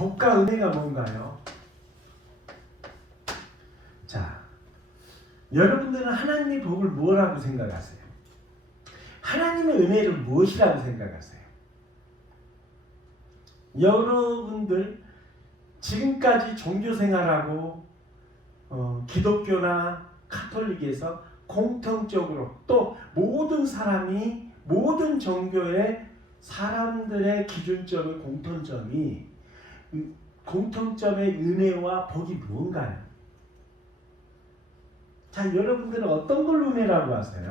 복과 은혜가 뭔가요? 자, 여러분들은 하나님의 복을 뭐라고 생각하세요? 하나님의 은혜를 무엇이라고 생각하세요? 여러분들 지금까지 종교생활하고 기독교나 카톨릭에서 공통적으로 또 모든 사람이 모든 종교의 사람들의 기준점의 공통점의 은혜와 복이 무언가요? 자, 여러분들은 어떤 걸 은혜라고 하세요?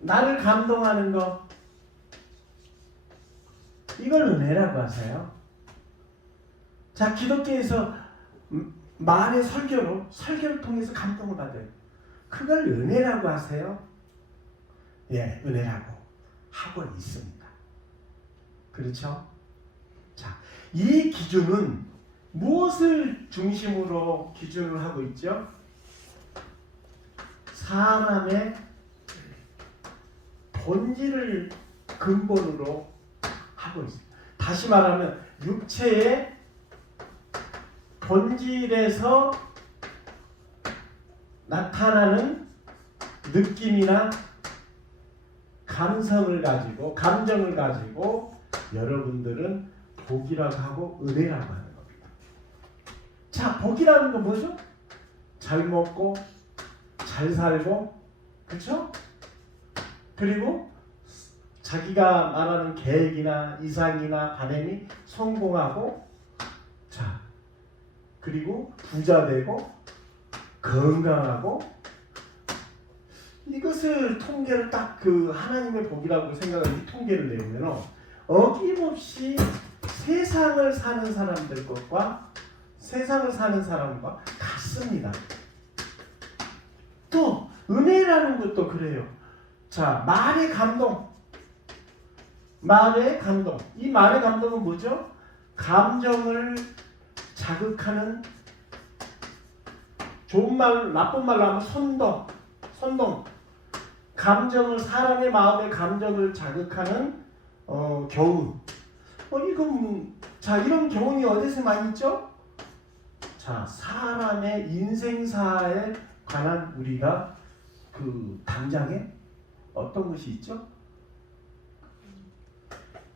나를 감동하는 거, 이걸 은혜라고 하세요. 자, 기독교에서 말의 설교를 통해서 감동을 받아요. 그걸 은혜라고 하세요? 예, 은혜라고 하고 있습니다. 그렇죠? 자, 이 기준은 무엇을 중심으로 기준을 하고 있죠? 사람의 본질을 근본으로 하고 있습니다. 다시 말하면 육체의 본질에서 나타나는 느낌이나 감성을 가지고 감정을 가지고 여러분들은 복이라고 하고 은혜라고 하는 겁니다. 자, 복이라는 건 뭐죠? 잘 먹고 잘 살고, 그렇죠? 그리고 자기가 말하는 계획이나 이상이나 바람이 성공하고, 자, 그리고 부자 되고 건강하고, 이것을 통계를 딱 그 하나님의 복이라고 생각하는 이 통계를 내보면 어김없이 세상을 사는 사람과 같습니다. 또 은혜라는 것도 그래요. 자, 말의 감동. 이 말의 감동은 뭐죠? 감정을 자극하는, 좋은 말, 나쁜 말로 하면 선동. 사람의 마음의 감정을 자극하는 교훈. 이런 교훈이 어디서 많이 있죠? 자, 사람의 인생사에 관한 우리가 그 당장에 어떤 것이 있죠?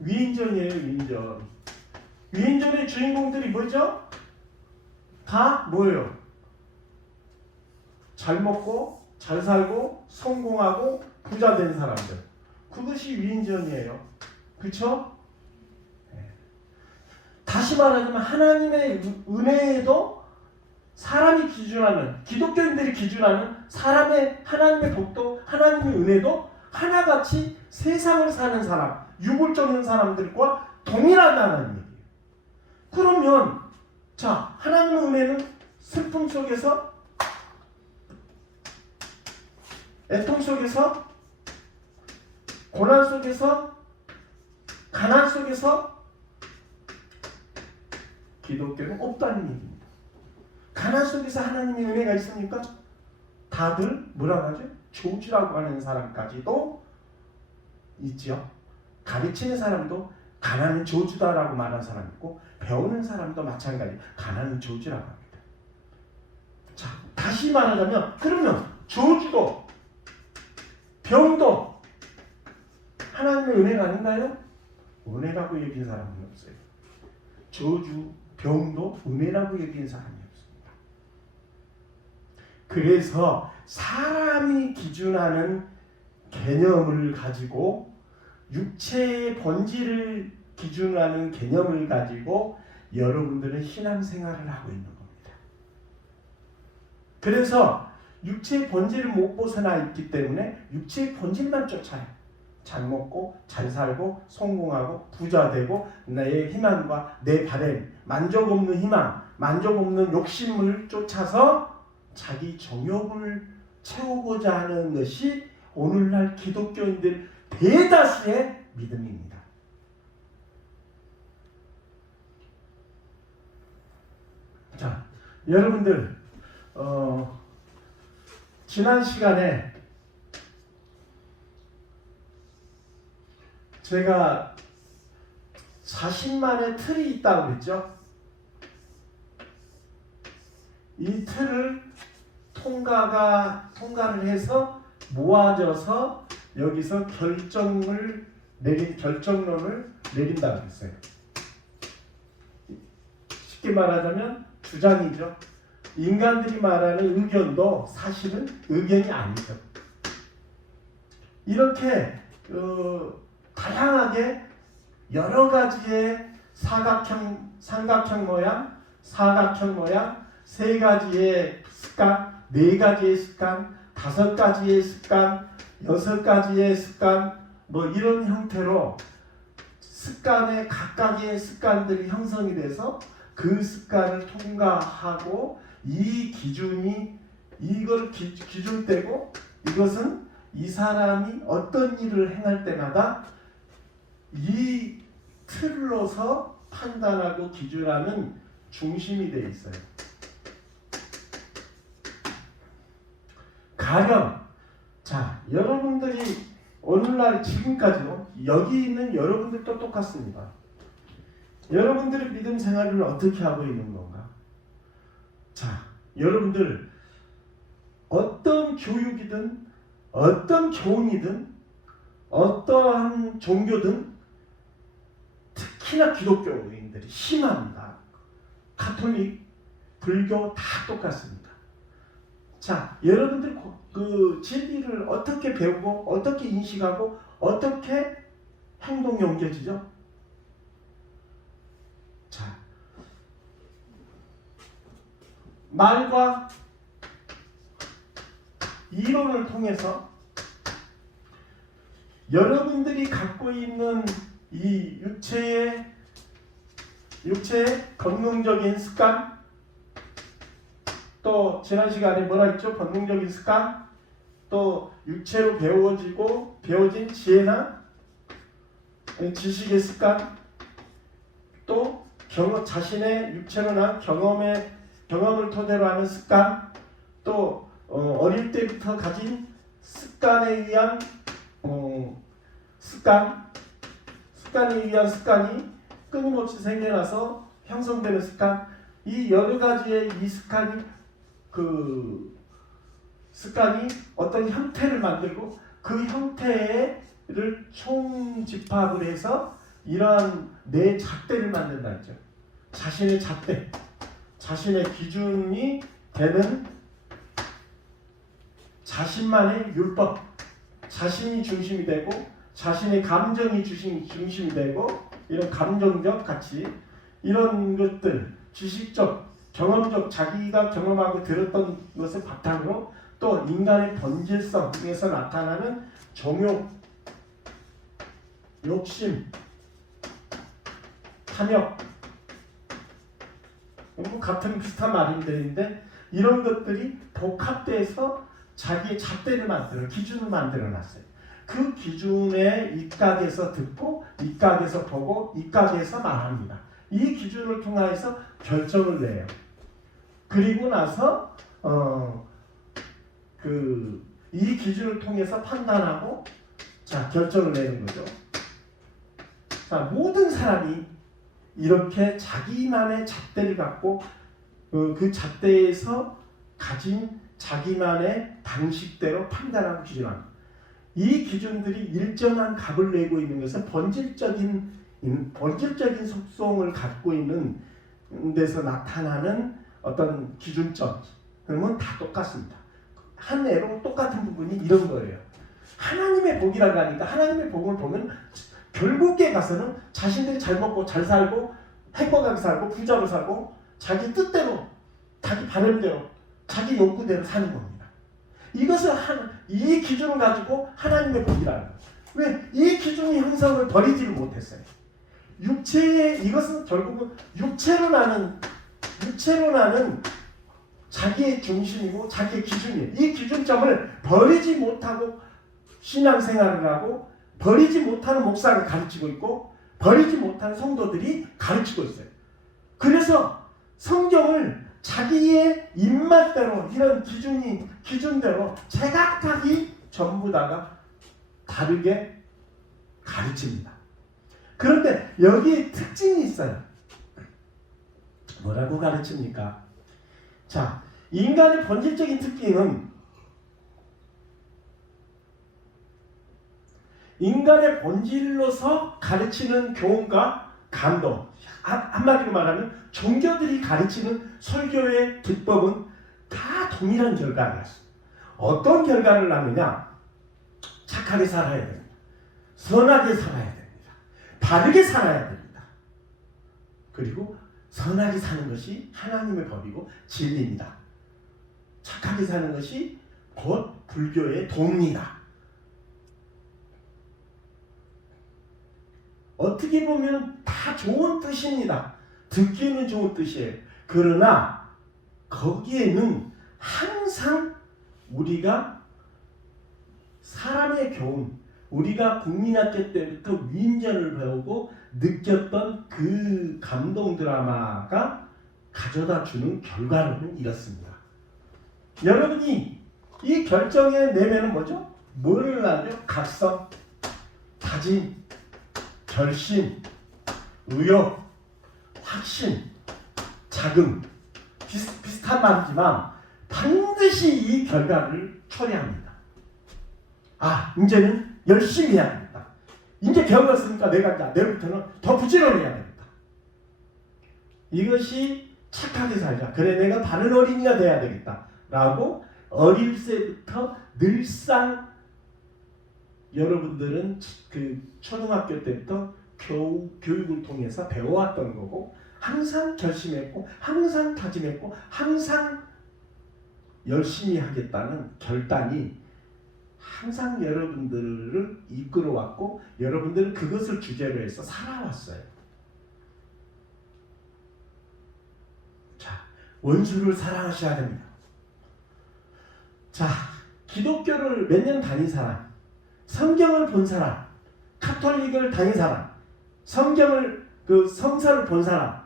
위인전이에요, 위인전. 위인전의 주인공들이 뭐죠? 다 뭐예요? 잘 먹고 잘 살고 성공하고 부자 된 사람들. 그것이 위인전이에요. 그렇죠? 다시 말하자면 하나님의 은혜에도 사람이 기준하는, 기독교인들이 기준하는 하나님의 복도, 하나님의 은혜도 하나같이 세상을 사는 사람, 육을 쫓는 사람들과 동일하다는 얘기예요. 그러면 자, 하나님의 은혜는 슬픔 속에서, 애통 속에서, 고난 속에서, 가난 속에서, 기독교는 없다는 얘기입니다. 가난 속에서 하나님의 은혜가 있습니까? 다들 뭐라고 하죠? 저주라고 하는 사람까지도 있죠. 가르치는 사람도 가난은 저주다라고 말하는 사람 있고, 배우는 사람도 마찬가지, 가난은 저주라고 합니다. 자, 다시 말하자면, 그러면 저주도 병도 하나님의 은혜가 아닌가요? 은혜라고 여긴 사람은 없어요. 저주, 병도 은혜라고 여긴 사람이 없습니다. 그래서 사람이 기준하는 개념을 가지고, 육체의 본질을 기준하는 개념을 가지고 여러분들은 신앙생활을 하고 있는 겁니다. 그래서 육체의 본질을 못 벗어나 있기 때문에 육체의 본질만 쫓아요. 잘 먹고 잘 살고 성공하고 부자 되고, 내 희망과 내 바람, 만족 없는 희망, 만족 없는 욕심을 쫓아서 자기 정욕을 채우고자 하는 것이 오늘날 기독교인들 대다수의 믿음입니다. 자, 여러분들 지난 시간에 제가 자신만의 틀이 있다고 그랬죠. 이 틀을 통과를 해서 모아져서 여기서 결정론을 내린다고 했어요. 쉽게 말하자면 주장이죠. 인간들이 말하는 의견도 사실은 의견이 아니죠. 이렇게 다양하게 여러 가지의 삼각형 모양, 사각형 모양, 세 가지의 습관, 네 가지의 습관, 다섯 가지의 습관, 여섯 가지의 습관, 뭐 이런 형태로 습관의 각각의 습관들이 형성이 돼서 그 습관을 통과하고 이 기준이 이걸 기준되고 이것은 이 사람이 어떤 일을 행할 때마다 이 틀로서 판단하고 기준하는 중심이 되어 있어요. 가령 자 여러분들이 오늘날 지금까지도 여기 있는 여러분들도 똑같습니다. 여러분들의 믿음 생활을 어떻게 하고 있는 건가? 자, 여러분들 어떤 교육이든 어떤 교훈이든 어떠한 종교든 특히나 기독교인들이 심합니다. 가톨릭, 불교 다 똑같습니다. 자, 여러분들 그 진리를 어떻게 배우고 어떻게 인식하고 어떻게 행동이 옮겨지죠? 자, 말과 이론을 통해서 여러분들이 갖고 있는 이 육체의 본능적인 습관, 또 지난 시간에 뭐라 했죠? 본능적인 습관, 또 육체로 배워진 지혜나 지식의 습관, 또 자신의 육체로 난 경험을 토대로 하는 습관, 또 어릴 때부터 가진 습관에 의한 습관이 끊임없이 생겨나서 형성되는 습관, 이 여러 가지의 이 습관이 어떤 형태를 만들고 그 형태를 총집합을 해서 이러한 내 잣대를 만든다 했죠. 자신의 잣대, 자신의 기준이 되는 자신만의 율법, 자신이 중심이 되고 자신의 감정이 중심이 되고 이런 감정적 가치, 이런 것들, 지식적, 경험적, 자기가 경험하고 들었던 것을 바탕으로 또 인간의 본질성에서 나타나는 정욕, 욕심, 탐욕, 같은 비슷한 말인데 이런 것들이 복합돼서 자기의 잣대를 기준을 만들어 놨어요. 그 기준에 입각해서 듣고 입각해서 보고 입각해서 말합니다. 이 기준을 통해서 결정을 내요. 그리고 나서 이 기준을 통해서 판단하고 결정을 내는 거죠. 자, 모든 사람이 이렇게 자기만의 잣대를 갖고 그 잣대에서 가진 자기만의 방식대로 판단하고 기준합니다. 이 기준들이 일정한 값을 내고 있는 것은 본질적인 속성을 갖고 있는 데서 나타나는 어떤 기준점, 그러면 다 똑같습니다. 한 애로 똑같은 부분이 이런 거예요. 하나님의 복이라고 하니까 하나님의 복을 보면 결국에 가서는 자신들이 잘 먹고 잘 살고 행복하게 살고 부자로 살고 자기 뜻대로 자기 바람대로 자기 욕구대로 사는 겁니다. 이것을 이 기준을 가지고 하나님의 복이라는 거예요. 왜? 이 기준의 형성을 버리지를 못했어요. 이것은 결국은 육체로 나는 자기의 중심이고 자기의 기준이에요. 이 기준점을 버리지 못하고 신앙생활을 하고 버리지 못하는 목사가 가르치고 있고 버리지 못하는 성도들이 가르치고 있어요. 그래서 성경을 자기의 입맛대로 이런 기준대로 제각각이 전부 다가 다르게 가르칩니다. 그런데 여기에 특징이 있어요. 뭐라고 가르칩니까? 자, 인간의 본질적인 특징은 인간의 본질로서 가르치는 교훈과 감동. 한마디로 말하면 종교들이 가르치는 설교의 기법은 다 동일한 결과를 했어요. 어떤 결과를 낳느냐? 착하게 살아야 됩니다. 선하게 살아야 됩니다. 바르게 살아야 됩니다. 그리고 선하게 사는 것이 하나님의 법이고 진리입니다. 착하게 사는 것이 곧 불교의 도입니다. 어떻게 보면 다 좋은 뜻입니다. 듣기는 좋은 뜻이에요. 그러나 거기에는 항상 우리가 사람의 교훈, 우리가 국민학교 때부터 위인전을 배우고 느꼈던 그 감동 드라마가 가져다 주는 결과로는 이렇습니다. 여러분이 이 결정의 내면은 뭐죠? 뭐를 하죠? 각성, 다짐, 결심, 의욕, 확신, 자긍. 비슷한 말이지만 반드시 이 결과를 초래합니다. 아, 이제는 열심히 해야 됩니다. 이제 배웠으니까 내가 내일부터는 더 부지런해야 됩니다. 이것이 착하게 살자. 그래, 내가 바른 어린이가 돼야 되겠다. 라고 어릴 때부터 늘상 여러분들은 그 초등학교 때부터 교육을 통해서 배워왔던 거고, 항상 결심했고, 항상 다짐했고, 항상 열심히 하겠다는 결단이 항상 여러분들을 이끌어왔고, 여러분들은 그것을 주제로 해서 살아왔어요. 자, 원수를 사랑하셔야 됩니다. 자, 기독교를 몇 년 다닌 사람, 성경을 본 사람, 카톨릭을 다닌 사람, 성서를 본 사람,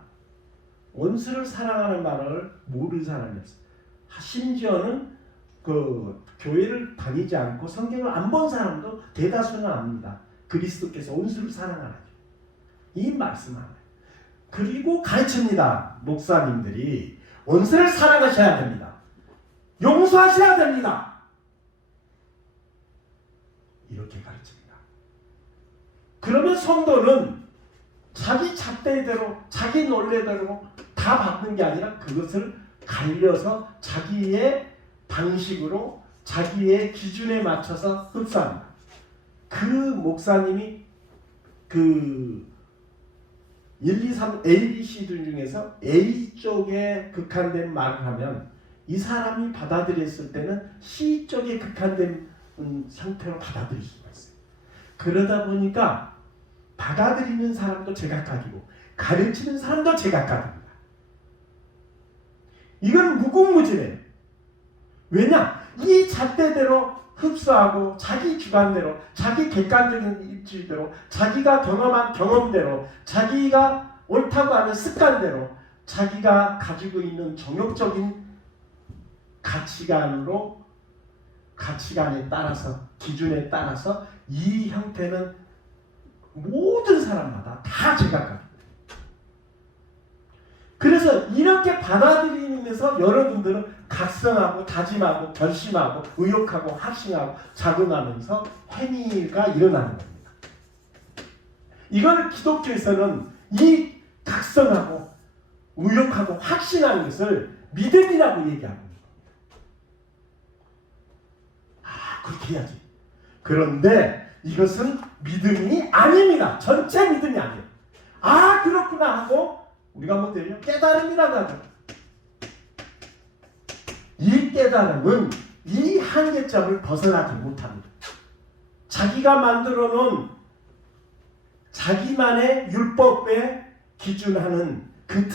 원수를 사랑하는 말을 모르는 사람이었어요. 심지어는 그 교회를 다니지 않고 성경을 안 본 사람도 대다수는 압니다. 그리스도께서 원수를 사랑하라. 이 말씀 하나요. 그리고 가르칩니다. 목사님들이 원수를 사랑하셔야 됩니다. 용서하셔야 됩니다. 이렇게 가르칩니다. 그러면 성도는 자기 잣대대로, 자기 논리대로 다 받는 게 아니라 그것을 갈려서 자기의 방식으로, 자기의 기준에 맞춰서 흡수합니다. 그 목사님이 그 1, 2, 3, A, B, C들 중에서 A 쪽에 극한된 말을 하면 이 사람이 받아들였을 때는 C 쪽에 극한된 상태로 받아들일 수가 있어요. 그러다 보니까 받아들이는 사람도 제각각이고 가르치는 사람도 제각각입니다. 이건 무궁무진해요. 왜냐? 이 잣대대로 흡수하고 자기 주관대로, 자기 객관적인 입지대로, 자기가 경험한 경험대로, 자기가 옳다고 하는 습관대로, 자기가 가지고 있는 정욕적인 가치관에 따라서, 기준에 따라서 이 형태는 모든 사람마다 다 제각각입니다. 그래서 이렇게 받아들이면서 여러분들은 각성하고 다짐하고 결심하고 의욕하고 확신하고 자긍하면서 행위가 일어나는 겁니다. 이걸 기독교에서는 이 각성하고 의욕하고 확신하는 것을 믿음이라고 얘기하고 있는 겁니다. 아, 그렇게 해야지. 그런데 이것은 믿음이 아닙니다. 전체 믿음이 아니에요. 아, 그렇구나 하고 우리가 뭐 되냐? 깨달음이라고 하죠. 이 깨달음은 이 한계점을 벗어나지 못합니다. 자기가 만들어 놓은 자기만의 율법에 기준하는 그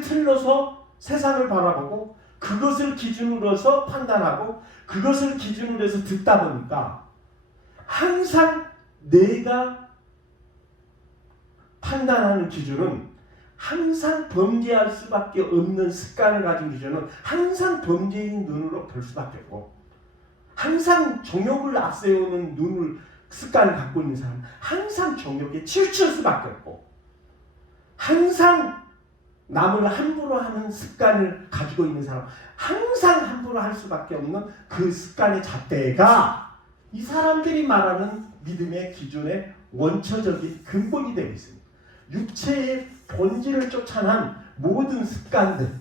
틀로서 세상을 바라보고 그것을 기준으로서 판단하고 그것을 기준으로 해서 듣다 보니까 항상 내가 판단하는 기준은 항상 범죄할 수밖에 없는 습관을 가진 기준은 항상 범죄인 눈으로 볼 수밖에 없고 항상 정욕을 앞세우는 눈을 습관을 갖고 있는 사람은 항상 정욕에 치우칠 수밖에 없고, 항상 남을 함부로 하는 습관을 가지고 있는 사람, 항상 함부로 할 수밖에 없는 그 습관의 잣대가 이 사람들이 말하는 믿음의 기준의 원초적인 근본이 되고 있습니다. 육체의 본질을 쫓아난 모든 습관들,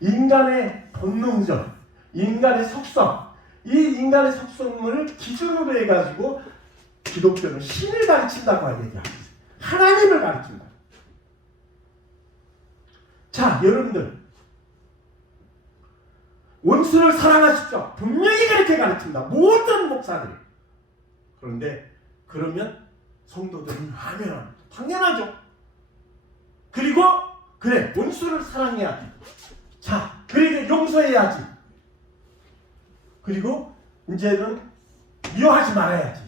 인간의 본능적, 인간의 속성, 이 인간의 속성을 기준으로 해가지고 기독교는 신을 가르친다고 얘기합니다. 하나님을 가르친다. 자, 여러분들, 원수를 사랑하십시오. 분명히 그렇게 가르친다. 모든 목사들이. 그런데 그러면 성도들은 하면 당연하죠. 그리고 그래, 원수를 사랑해야지. 자, 그리고 용서해야지. 그리고 이제는 미워하지 말아야지.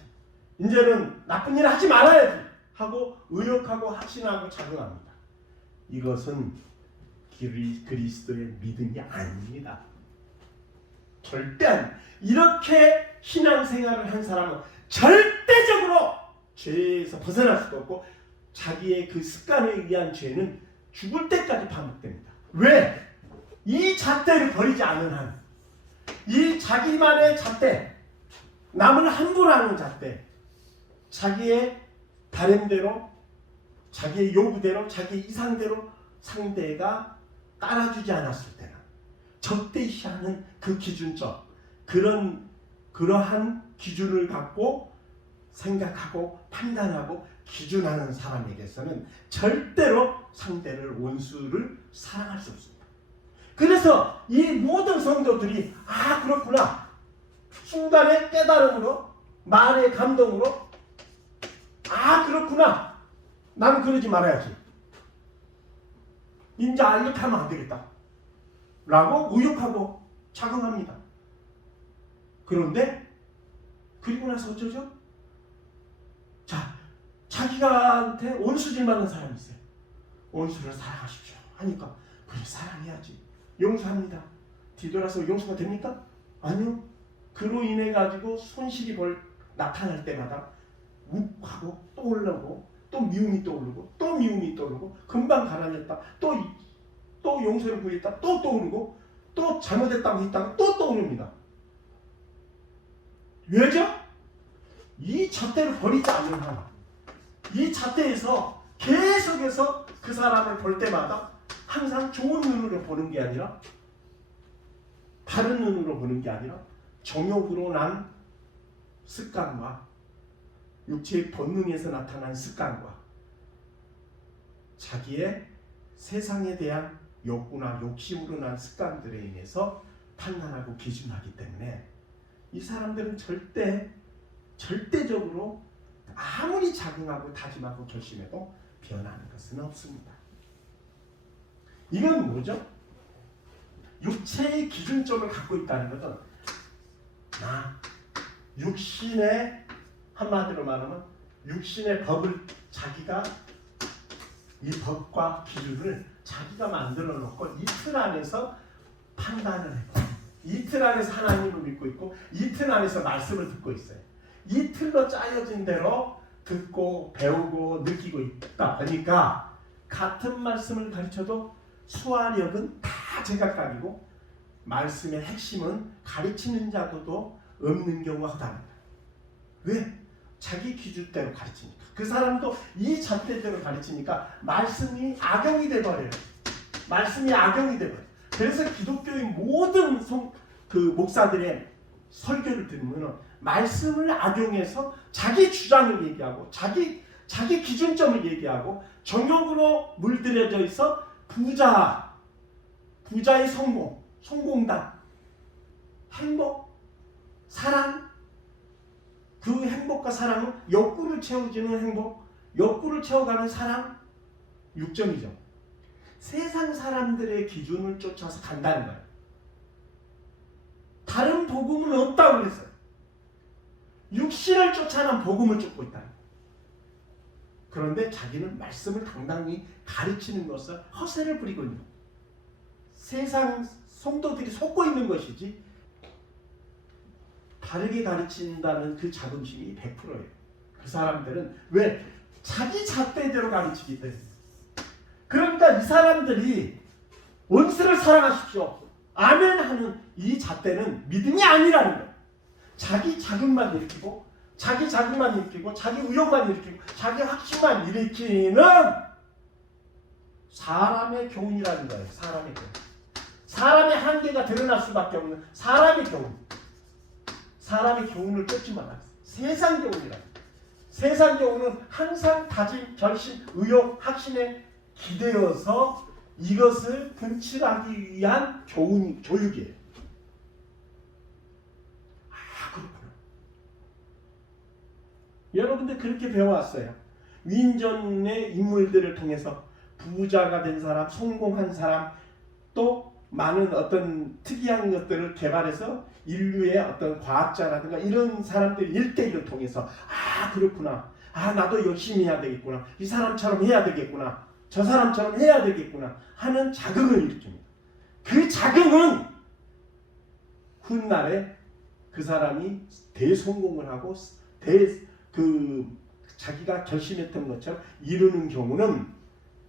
이제는 나쁜 일 하지 말아야지 하고 의욕하고 확신하고 작용합니다. 이것은 그리스도의 믿음이 아닙니다. 절대 아닙니다. 이렇게 신앙생활을 한 사람은 절대적으로 죄에서 벗어날 수가 없고, 자기의 그 습관에 의한 죄는 죽을 때까지 반복됩니다. 왜? 이 잣대를 버리지 않은 한, 이 자기만의 잣대, 남을 함부로 하는 잣대, 자기의 바램대로, 자기의 요구대로, 자기의 이상대로 상대가 따라주지 않았을 때는 적대시하는 그 기준점, 그러한 기준을 갖고 생각하고 판단하고 기준하는 사람에게서는 절대로 상대를, 원수를 사랑할 수 없습니다. 그래서 이 모든 성도들이 그렇구나, 순간의 깨달음으로, 말의 감동으로, 그렇구나, 나는 그러지 말아야지, 이제 이렇게 하면 안 되겠다 라고 의욕하고 작용합니다. 그런데 그리고 나서 어쩌죠? 자, 자기한테 원수질 맞는 사람이 있어요. 원수를 사랑하십시오 하니까, 그래, 사랑해야지, 용서합니다. 뒤돌아서 용서가 됩니까? 아니요. 그로 인해 가지고 손실이 나타날 때마다 욱하고 또 올라오고, 또 미움이 떠오르고, 또 미움이 떠오르고, 금방 가라앉았다, 또 용서를 구했다, 또 떠오르고, 또 잘못했다고 했다가 또 떠오릅니다. 왜죠? 이 잣대를 버리지 않는 한, 이 잣대에서 계속해서 그 사람을 볼 때마다 항상 좋은 눈으로 보는 게 아니라, 다른 눈으로 보는 게 아니라, 정욕으로 난 습관과 육체의 본능에서 나타난 습관과 자기의 세상에 대한 욕구나 욕심으로 난 습관들에 인해서 판단하고 기준하기 때문에 이 사람들은 절대적으로 아무리 작용하고 다짐하고 결심해도 변하는 것은 없습니다. 이건 뭐죠? 육체의 기준점을 갖고 있다는 것은, 육신의, 한마디로 말하면 육신의 법을, 자기가 이 법과 기준을 자기가 만들어 놓고 이틀 안에서 판단을 했고, 이틀 안에서 하나님을 믿고 있고, 이틀 안에서 말씀을 듣고 있어요. 이틀로 짜여진 대로 듣고 배우고 느끼고 있다 보니까 같은 말씀을 가르쳐도 수화력은 다 제각각이고, 말씀의 핵심은 가르치는 자도 없는 경우가 허다합니다. 왜? 자기 기준대로 가르치니까. 그 사람도 이 잣대대로 가르치니까 말씀이 악용이 돼버려요. 말씀이 악용이 돼버려요. 그래서 기독교의 모든 목사들의 설교를 들으면 말씀을 악용해서 자기 주장을 얘기하고, 자기 기준점을 얘기하고, 정욕으로 물들여져 있어 부자의 성공담, 행복, 사랑, 그 행복과 사랑은 욕구를 채워주는 행복, 욕구를 채워가는 사랑, 6점이죠. 세상 사람들의 기준을 쫓아서 간다는 거예요. 다른 복음은 없다고 그랬어요. 육신을 쫓아난 복음을 쫓고 있다는 거예요. 그런데 자기는 말씀을 당당히 가르치는 것을 허세를 부리고 있는 거예요. 세상 성도들이 속고 있는 것이지, 바르게 가르친다는 그 자긍심이 100%예요. 그 사람들은 왜? 자기 잣대대로 가르치기 때문에. 그러니까 이 사람들이 원수를 사랑하십시오, 아멘 하는 이 잣대는 믿음이 아니라는 거예요. 자기 자긍만 일으키고 자기 자긍만 일으키고 자기 의욕만 일으키고 자기 확신만 일으키는 사람의 교훈이라는 거예요. 사람의 교훈. 사람의 한계가 드러날 수밖에 없는 사람의 교훈. 사람의 교훈을 쫓지 말아요. 세상 교훈이라. 세상 교훈은 항상 다짐, 결심, 의욕, 확신에 기대어서 이것을 분출하기 위한 교육이에요. 아, 그렇구나. 여러분들 그렇게 배워왔어요. 위인전의 인물들을 통해서 부자가 된 사람, 성공한 사람, 또 많은 어떤 특이한 것들을 개발해서 인류의 어떤 과학자라든가 이런 사람들 일대기를 통해서 아, 그렇구나. 아, 나도 열심히 해야 되겠구나. 이 사람처럼 해야 되겠구나. 저 사람처럼 해야 되겠구나 하는 자극을 일으킵니다. 그 자극은 훗날에 그 사람이 대성공을 하고 자기가 결심했던 것처럼 이루는 경우는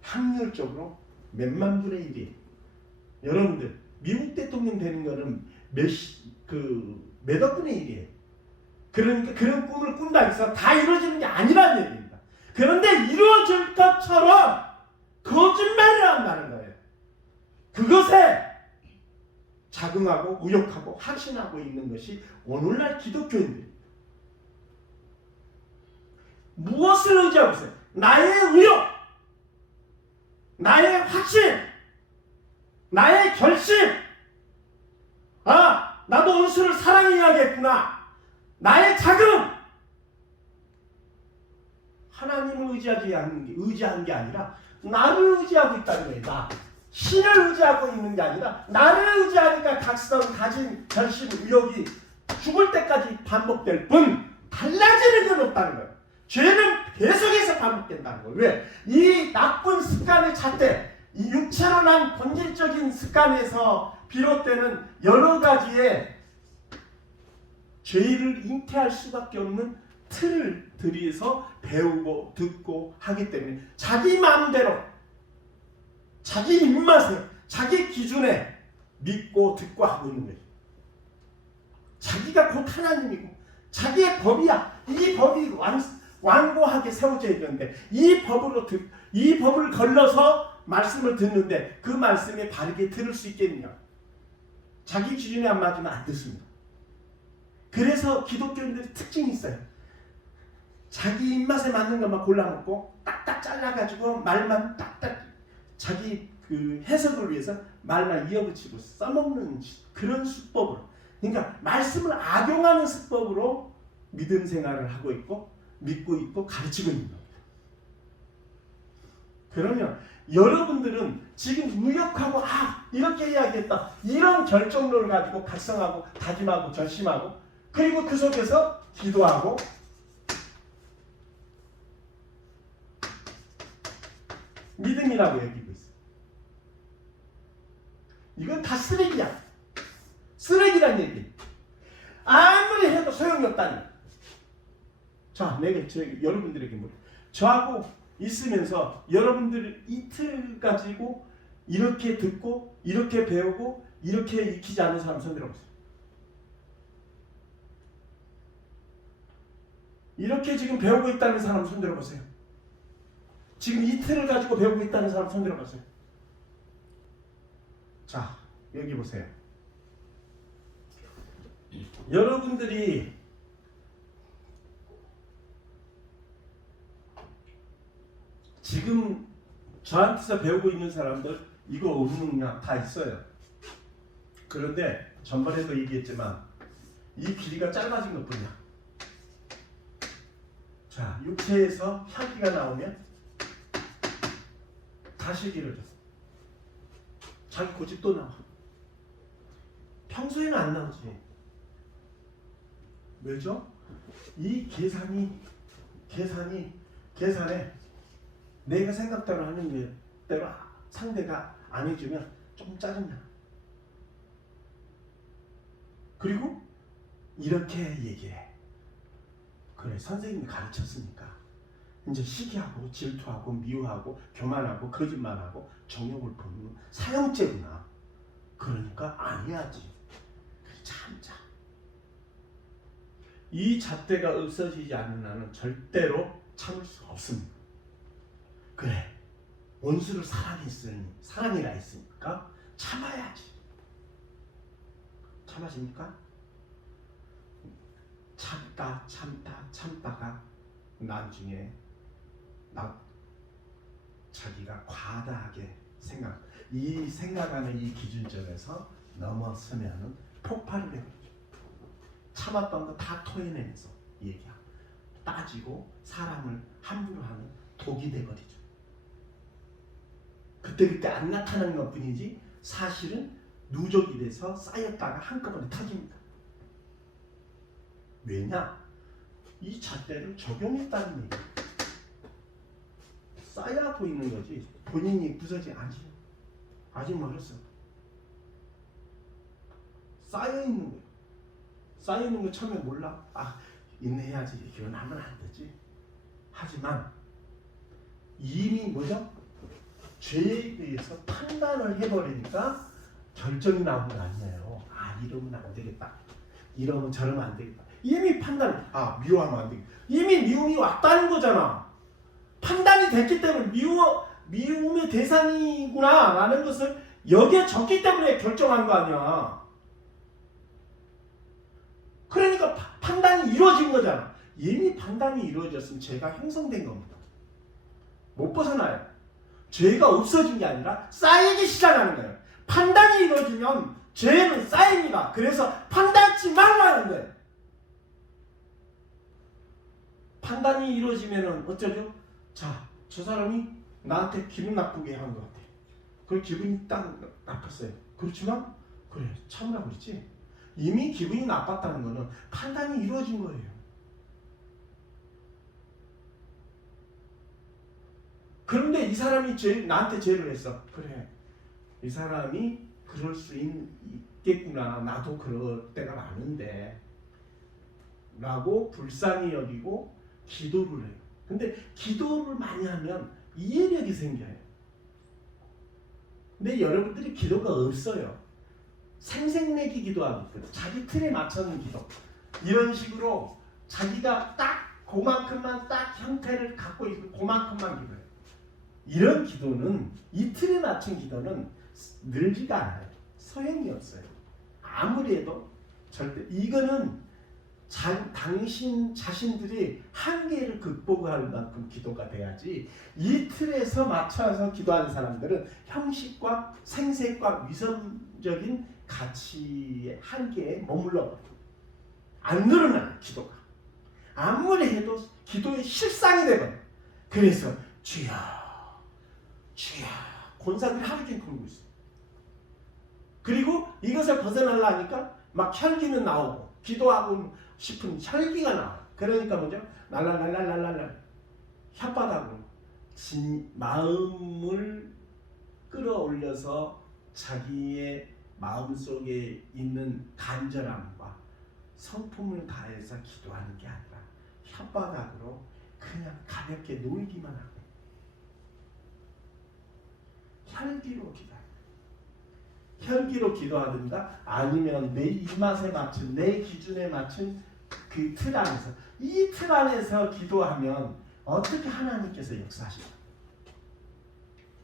확률적으로 몇만 분의 1이에요. 여러분들 미국 대통령 되는 거는 몇억 분의 1이에요. 그러니까 그런 꿈을 꾼다 해서 다 이루어지는 게 아니라는 얘기입니다. 그런데 이루어질 것처럼 거짓말을 한다는 거예요. 그것에 자긍하고 우욕하고 확신하고 있는 것이 오늘날 기독교인들입니다. 무엇을 의지하고 있어요? 나의 의욕, 나의 확신, 나의 결심. 아, 나도 원수를 사랑해야겠구나. 나의 자긍. 하나님을 의지한 게 아니라 나를 의지하고 있다는 거예요. 나. 신을 의지하고 있는 게 아니라 나를 의지하니까 각성, 가진 결심, 의욕이 죽을 때까지 반복될 뿐 달라지는 건 없다는 거예요. 죄는 계속해서 반복된다는 거예요. 왜? 이 나쁜 습관의 잣대, 이 육체로 난 본질적인 습관에서 비롯되는 여러 가지의 죄를 잉태할 수밖에 없는 틀을 들이서 배우고 듣고 하기 때문에 자기 마음대로 자기 입맛에 자기 기준에 믿고 듣고 하고 있는 거예요. 자기가 곧 하나님이고 자기의 법이야. 이 법이 완고하게 세워져 있는데 이 법을 걸러서 말씀을 듣는데 그 말씀에 바르게 들을 수 있겠느냐. 자기 기준에 안 맞으면 안 듣습니다. 그래서 기독교인들의 특징이 있어요. 자기 입맛에 맞는 것만 골라먹고 딱딱 잘라가지고 말만 딱딱 자기 그 해석을 위해서 말만 이어붙이고 써먹는 그런 수법으로, 그러니까 말씀을 악용하는 수법으로 믿음 생활을 하고 있고 믿고 있고 가르치고 있는 겁니다. 그러면 여러분들은 지금 의욕하고 이렇게 해야겠다 이런 결정론을 가지고 각성하고 다짐하고 결심하고 그리고 그 속에서 기도하고 믿음이라고 여기고 있어요. 이건 다 쓰레기야. 쓰레기란 얘기. 아무리 해도 소용이 없다니. 자, 내가 여러분들에게 저하고 있으면서 여러분들 이틀 가지고 이렇게 듣고 이렇게 배우고 이렇게 익히지 않은 사람 손 들어보세요. 이렇게 지금 배우고 있다는 사람 손 들어보세요. 지금 이틀을 가지고 배우고 있다는 사람 손 들어보세요. 자, 여기 보세요. 여러분들이 지금 저한테서 배우고 있는 사람들 이거 없느냐 다 있어요. 그런데 전번에도 얘기했지만 이 길이가 짧아진 것뿐이야. 자, 육체에서 혈기가 나오면 다시 길어져. 자기 고집 또 나와. 평소에는 안 나오지. 왜죠? 이 계산에 내가 생각대로 하는 대로 상대가 안 해주면 좀 짜증나. 그리고 이렇게 얘기해. 그래, 선생님이 가르쳤으니까 이제 시기하고 질투하고 미워하고 교만하고 거짓말하고 정욕을 부리는 사형죄구나. 그러니까 안 해야지. 그래, 참자. 이 잣대가 없어지지 않는 한은 절대로 참을 수 없습니다. 그래, 원수를 사랑이라 했으니까 참아야지. 참아집니까? 참다가 나중에 자기가 과다하게 이 생각하는 이 기준점에서 넘어서면은 폭발을 해버리죠. 참았던 거 다 토해내면서 얘기하고 따지고 사람을 함부로 하는 독이 돼버리죠. 그때 안 나타나는 것 뿐이지 사실은 누적이 돼서 쌓였다가 한꺼번에 터집니다. 왜냐? 이 잣대를 적용했다는 얘기예요. 쌓여 보이는 거지 본인이 부서지 아직 멀었어. 쌓여 있는 거예요. 쌓여 있는 거 처음에 몰라. 인내해야지. 결혼하면 안 되지. 하지만 이미 뭐죠? 죄에 대해서 판단을 해버리니까 결정이 나온 거 아니에요. 이러면 안 되겠다. 이러면 저러면 안 되겠다. 이미 판단, 미워하면 안 되겠다. 이미 미움이 왔다는 거잖아. 판단이 됐기 때문에 미움의 대상이구나 라는 것을 여겨졌기 때문에 결정한 거 아니야. 그러니까 판단이 이루어진 거잖아. 이미 판단이 이루어졌으면 죄가 형성된 겁니다. 못 벗어나요. 죄가 없어진 게 아니라 쌓이기 시작하는 거예요. 판단이 이루어지면 죄는 쌓입니다. 그래서 판단치 말라는 거예요. 판단이 이루어지면 어쩌죠? 저 사람이 나한테 기분 나쁘게 한 것 같아. 그 기분이 딱 나빴어요. 그렇지만 그래 참으라고 그랬지. 이미 기분이 나빴다는 거는 판단이 이루어진 거예요. 그런데 이 사람이 나한테 죄를 했어. 그래, 이 사람이 그럴 수 있겠구나. 나도 그럴 때가 많은데 라고 불쌍히 여기고 기도를 해요. 근데 기도를 많이 하면 이해력이 생겨요. 근데 여러분들이 기도가 없어요. 생색내기 기도하고 자기 틀에 맞춰는 기도. 이런 식으로 자기가 딱 그만큼만 딱 형태를 갖고 있고 그만큼만 기도해요. 이런 기도는 이 틀에 맞춘 기도는 늘지가 않아요. 소용이 없어요. 아무리 해도 절대. 이거는 당신 자신들이 한계를 극복할 만큼 기도가 돼야지. 이 틀에서 맞춰서 기도하는 사람들은 형식과 생색과 위선적인 가치의 한계에 머물러 안 늘어나요. 기도가 아무리 해도 기도의 실상이 되거든요. 그래서 주여 권사들이 하루 종일 부르고 있어요. 그리고 이것을 벗어나려니까 막 혈기는 나오고 기도하고 싶은 혈기가 나와요. 그러니까 뭐죠? 랄랄랄랄랄랄 혓바닥으로 마음을 끌어올려서 자기의 마음속에 있는 간절함과 성품을 다해서 기도하는 게 아니라 혓바닥으로 그냥 가볍게 놀기만 하고 혈기로 기도하든가 아니면 내 입맛에 맞춘 내 기준에 맞춘 그 틀 안에서 이 틀 안에서 기도하면 어떻게 하나님께서 역사하실까?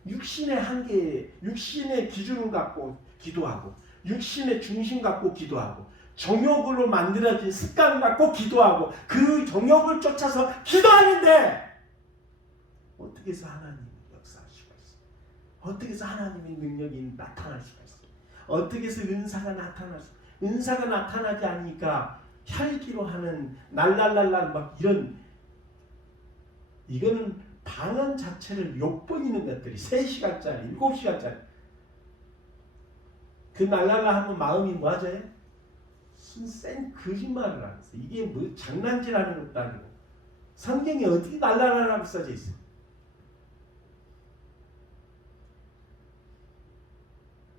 육신의 한계, 육신의 기준을 갖고 기도하고 육신의 중심 갖고 기도하고 정욕으로 만들어진 습관 갖고 기도하고 그 정욕을 쫓아서 기도하는데 어떻게 해서 하나님이 역사할 수가 있어? 어떻게 해서 하나님의 능력이 나타날 수가 있어? 어떻게 해서 은사가 나타날 수? 은사가 나타나지 않으니까 혈기로 하는 날랄랄랄 막 이거는 방언 자체를 욕버리는 것들이 3시간짜리 7시간짜리 그 날랄라 하면 마음이 뭐하죠? 센 거짓말을 하면서 이게 뭐 장난질하는 것도 아니고 성경에 어떻게 날랄라라고 써져 있어?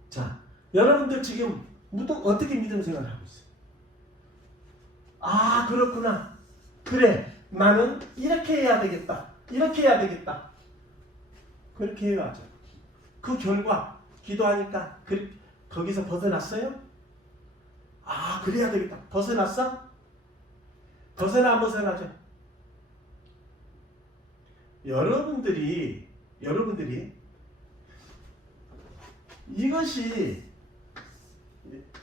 자, 여러분들 지금 어떻게 믿음 생활을 하고 있어요? 아, 그렇구나. 그래, 나는 이렇게 해야 되겠다. 이렇게 해야 되겠다. 그렇게 해야죠. 그 결과 기도하니까 거기서 벗어났어요? 아, 그래야 되겠다. 벗어났어? 벗어나 안 벗어나죠? 여러분들이 이것이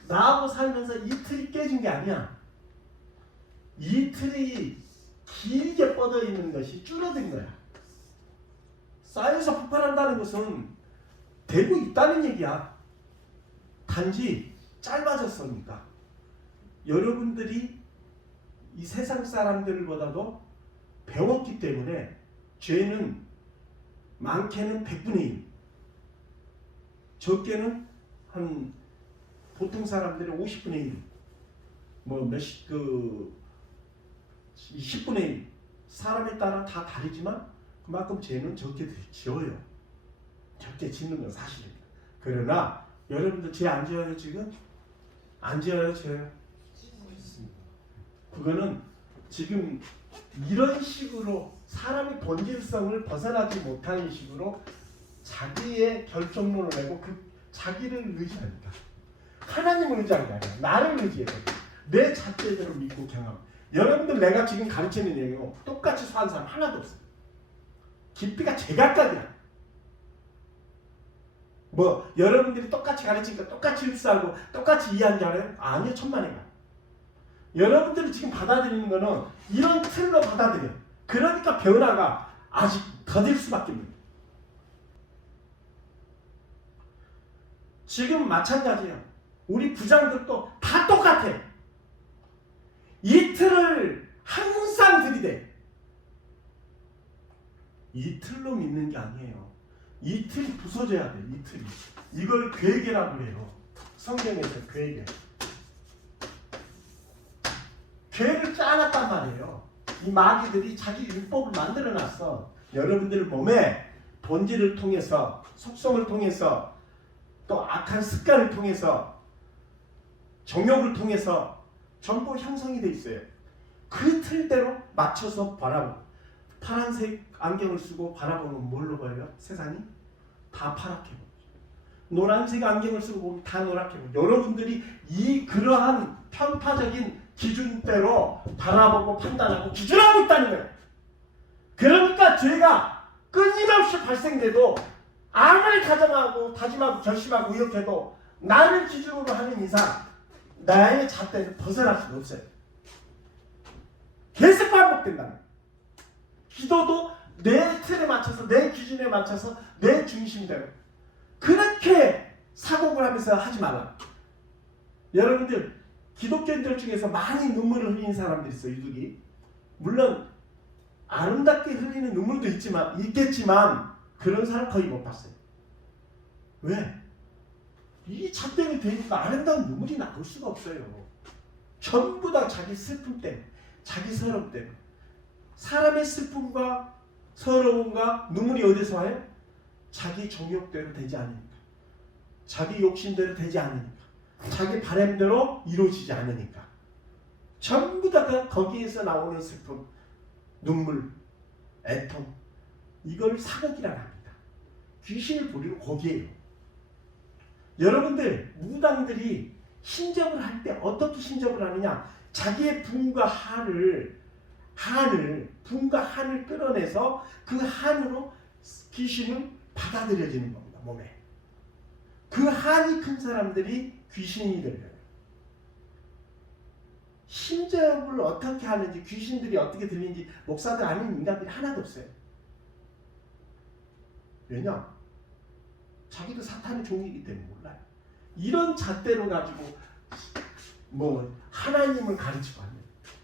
나하고 살면서 이틀이 깨진 게 아니야. 이틀이 길게 뻗어 있는 것이 줄어든 거야. 쌓여서 폭발한다는 것은 되고 있다는 얘기야. 단지 짧아졌으니까. 여러분들이 이 세상 사람들보다도 배웠기 때문에 죄는 많게는 100분의 1, 적게는 한 보통 사람들의 50분의 1, 뭐 몇십 10분의 1, 사람에 따라 다 다르지만 그만큼 죄는 적게 지어요. 적게 짓는 건 사실입니다. 그러나 여러분들 죄 안 지어요 지금? 안 지어요 죄? 그거는 지금 이런 식으로 사람이 본질성을 벗어나지 못하는 식으로 자기의 결정론을 내고 그 자기를 의지하니까 하나님을 의지하는 게 아니라 나를 의지해야 돼. 내 잣대대로 믿고 경험. 여러분들 내가 지금 가르치는 내용 똑같이 사는 사람 하나도 없어요. 깊이가 제각각이야. 뭐 여러분들이 똑같이 가르치니까 똑같이 흡수하고 똑같이 이해하는 줄 알아요? 아니요, 천만에가. 여러분들이 지금 받아들이는 거는 이런 틀로 받아들여요. 그러니까 변화가 아직 더딜 수밖에 없는 거예요. 지금 마찬가지예요. 우리 부장들도 다 똑같아. 이 틀을 항상 들이대. 이 틀로 믿는 게 아니에요. 이 틀이 부서져야 돼. 이 틀이. 이걸 괴계라고 해요. 성경에서 괴계. 괴를 짜놨단 말이에요. 이 마귀들이 자기 율법을 만들어놨어. 여러분들 몸에 본질을 통해서, 속성을 통해서, 또 악한 습관을 통해서, 정욕을 통해서 전부 형성이 돼 있어요. 그 틀대로 맞춰서 바라보고, 파란색 안경을 쓰고 바라보면 뭘로 보여요? 세상이 다 파랗게 보여요. 노란색 안경을 쓰고 보면 다 노랗게 보여요. 여러분들이 그러한 편파적인 기준대로 바라보고 판단하고 기준하고 있다는 거예요. 그러니까 죄가 끊임없이 발생돼도 아무리 가정하고 다짐하고 결심하고 의욕해도 나를 기준으로 하는 이상 나의 잣대를 벗어날 수가 없어요. 계속 반복된다는 거예요. 기도도 내 틀에 맞춰서 내 기준에 맞춰서 내 중심대로 그렇게 사고를 하면서 하지 말라. 여러분들 기독교인들 중에서 많이 눈물을 흘리는 사람들이 있어요. 유독이. 물론 아름답게 흘리는 눈물도 있겠지만 그런 사람 거의 못 봤어요. 왜? 이 잣대가 되니까 아름다운 눈물이 나올 수가 없어요. 전부 다 자기 슬픔 때문에, 자기 서러움 때문에. 사람의 슬픔과 서러움과 눈물이 어디서 와요? 자기 정욕대로 되지 않으니까, 자기 욕심대로 되지 않으니까, 자기 바람대로 이루어지지 않으니까 전부 다 거기에서 나오는 슬픔, 눈물, 애통, 이걸 사극이라 합니다. 귀신을 부리는 거기에요. 여러분들 무당들이 신접을 할 때 어떻게 신접을 하느냐? 자기의 분과 분과 한을 끌어내서 그 한으로 귀신을 받아들여지는 겁니다. 몸에. 그 한이 큰 사람들이 귀신이 들려요. 신접을 어떻게 하는지, 귀신들이 어떻게 들리는지 목사들 아닌 인간들이 하나도 없어요. 왜냐? 자기도 사탄의 종이기 때문에 몰라요. 이런 잣대로 가지고 뭐 하나님을 가르치고 하는,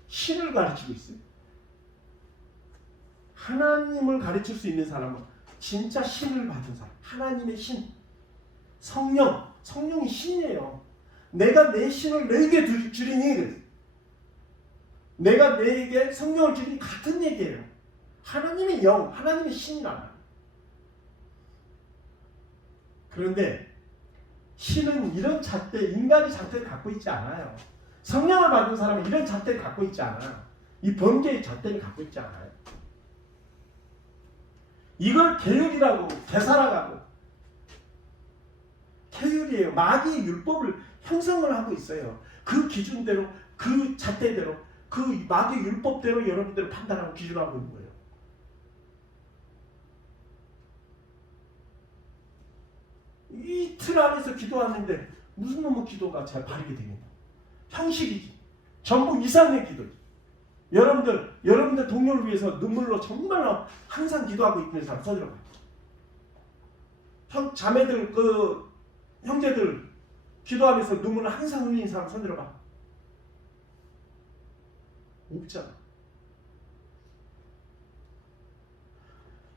신을 가르치고 있어요. 하나님을 가르칠 수 있는 사람은 진짜 신을 받은 사람, 하나님의 신, 성령이 신이에요. 내가 내 신을 너에게 주리니, 내가 너에게 성령을 주리니 같은 얘기예요. 하나님의 영, 하나님의 신이란. 그런데 신은 이런 잣대, 인간의 잣대를 갖고 있지 않아요. 성령을 받은 사람은 이런 잣대를 갖고 있지 않아. 이 범죄의 잣대를 갖고 있지 않아요. 이걸 계율이라고 되살아가고 계율이에요. 마귀의 율법을 형성을 하고 있어요. 그 기준대로 그 잣대대로 그 마귀의 율법대로 여러분들을 판단하고 기준하고 있는 거예요. 이 틀 안에서 기도하는데 무슨 놈의 기도가 잘 바르게 되겠냐. 형식이지. 전부 이상의 기도지. 여러분들 동료를 위해서 눈물로 정말로 항상 기도하고 있는 사람 손들어봐요. 자매들, 형제들 기도하면서 눈물을 항상 흘리는 사람 손들어봐. 없잖아.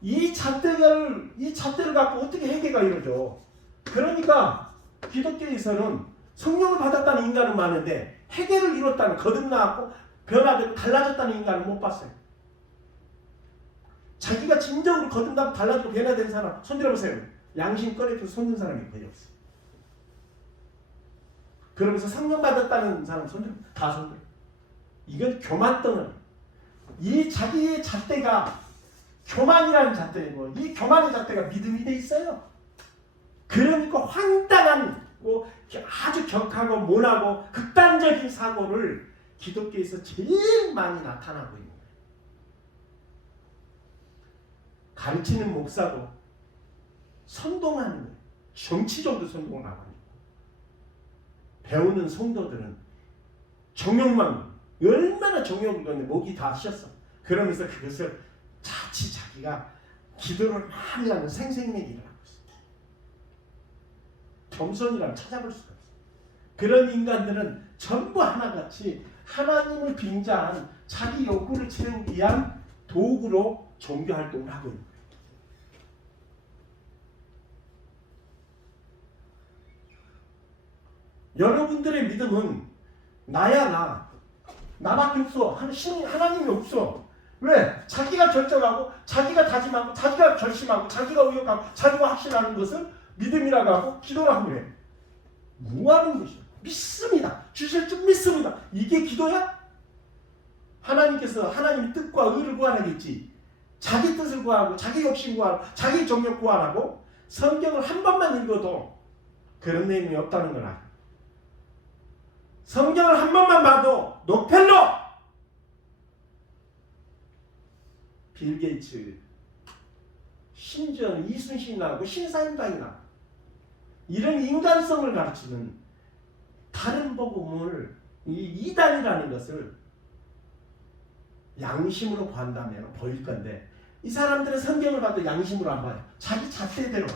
이 잣대를 갖고 어떻게 회개가 이루어져? 그러니까 기독교에서는 성령을 받았다는 인간은 많은데 회개를 이뤘다는 거듭나고 변화되고 달라졌다는 인간을 못 봤어요. 자기가 진정으로 거듭나고 달라지고 변화된 사람 손 들어보세요. 양심 꺼내서 손든 사람이 거의 없어요. 그러면서 성령 받았다는 사람 손들어 다 손들어. 이건 교만덩어리. 이 자기의 잣대가 교만이라는 잣대이고 이 교만의 잣대가 믿음이 돼 있어요. 그러니까 황당한 아주 격하고 모나고 극단적인 사고를 기독교에서 제일 많이 나타나고 있는 거예요. 가르치는 목사도 선동하는 거예요. 정치적으로 선동을 하고 있고 배우는 성도들은 정욕만 얼마나 정욕을 건데 목이 다 쉬었어. 그러면서 그것을 자기가 기도를 많이 하는 생색내기를 하고 있어요. 겸손이라면 찾아볼 수가 없어요. 그런 인간들은 전부 하나같이 하나님을 빙자한 자기 욕구를 채우기 위한 도구로 종교활동을 하고 있는 거예요. 여러분들의 믿음은 나야 나밖에 없어. 하나님이 없어. 왜? 자기가 결정하고 자기가 다짐하고 자기가 결심하고 자기가 의욕하고 자기가 확신하는 것을 믿음이라고 하고 기도라고 해. 뭐하는 것이야? 믿습니다. 주실 줄 믿습니다. 이게 기도야? 하나님께서 하나님의 뜻과 의를 구하라겠지. 자기 뜻을 구하고 자기 욕심 구하고 자기 정욕 구하라고 성경을 한 번만 읽어도 그런 내용이 없다는 걸 알아. 성경을 한 번만 봐도 노펠로 빌 게이츠, 심지어는 이순신이 나오고 신사임당이 나오고 이런 인간성을 가르치는 다른 복음을 이 이단이라는 것을 양심으로 본다면 보일 건데 이 사람들은 성경을 봐도 양심으로 안 봐요. 자기 잣대대로 봐.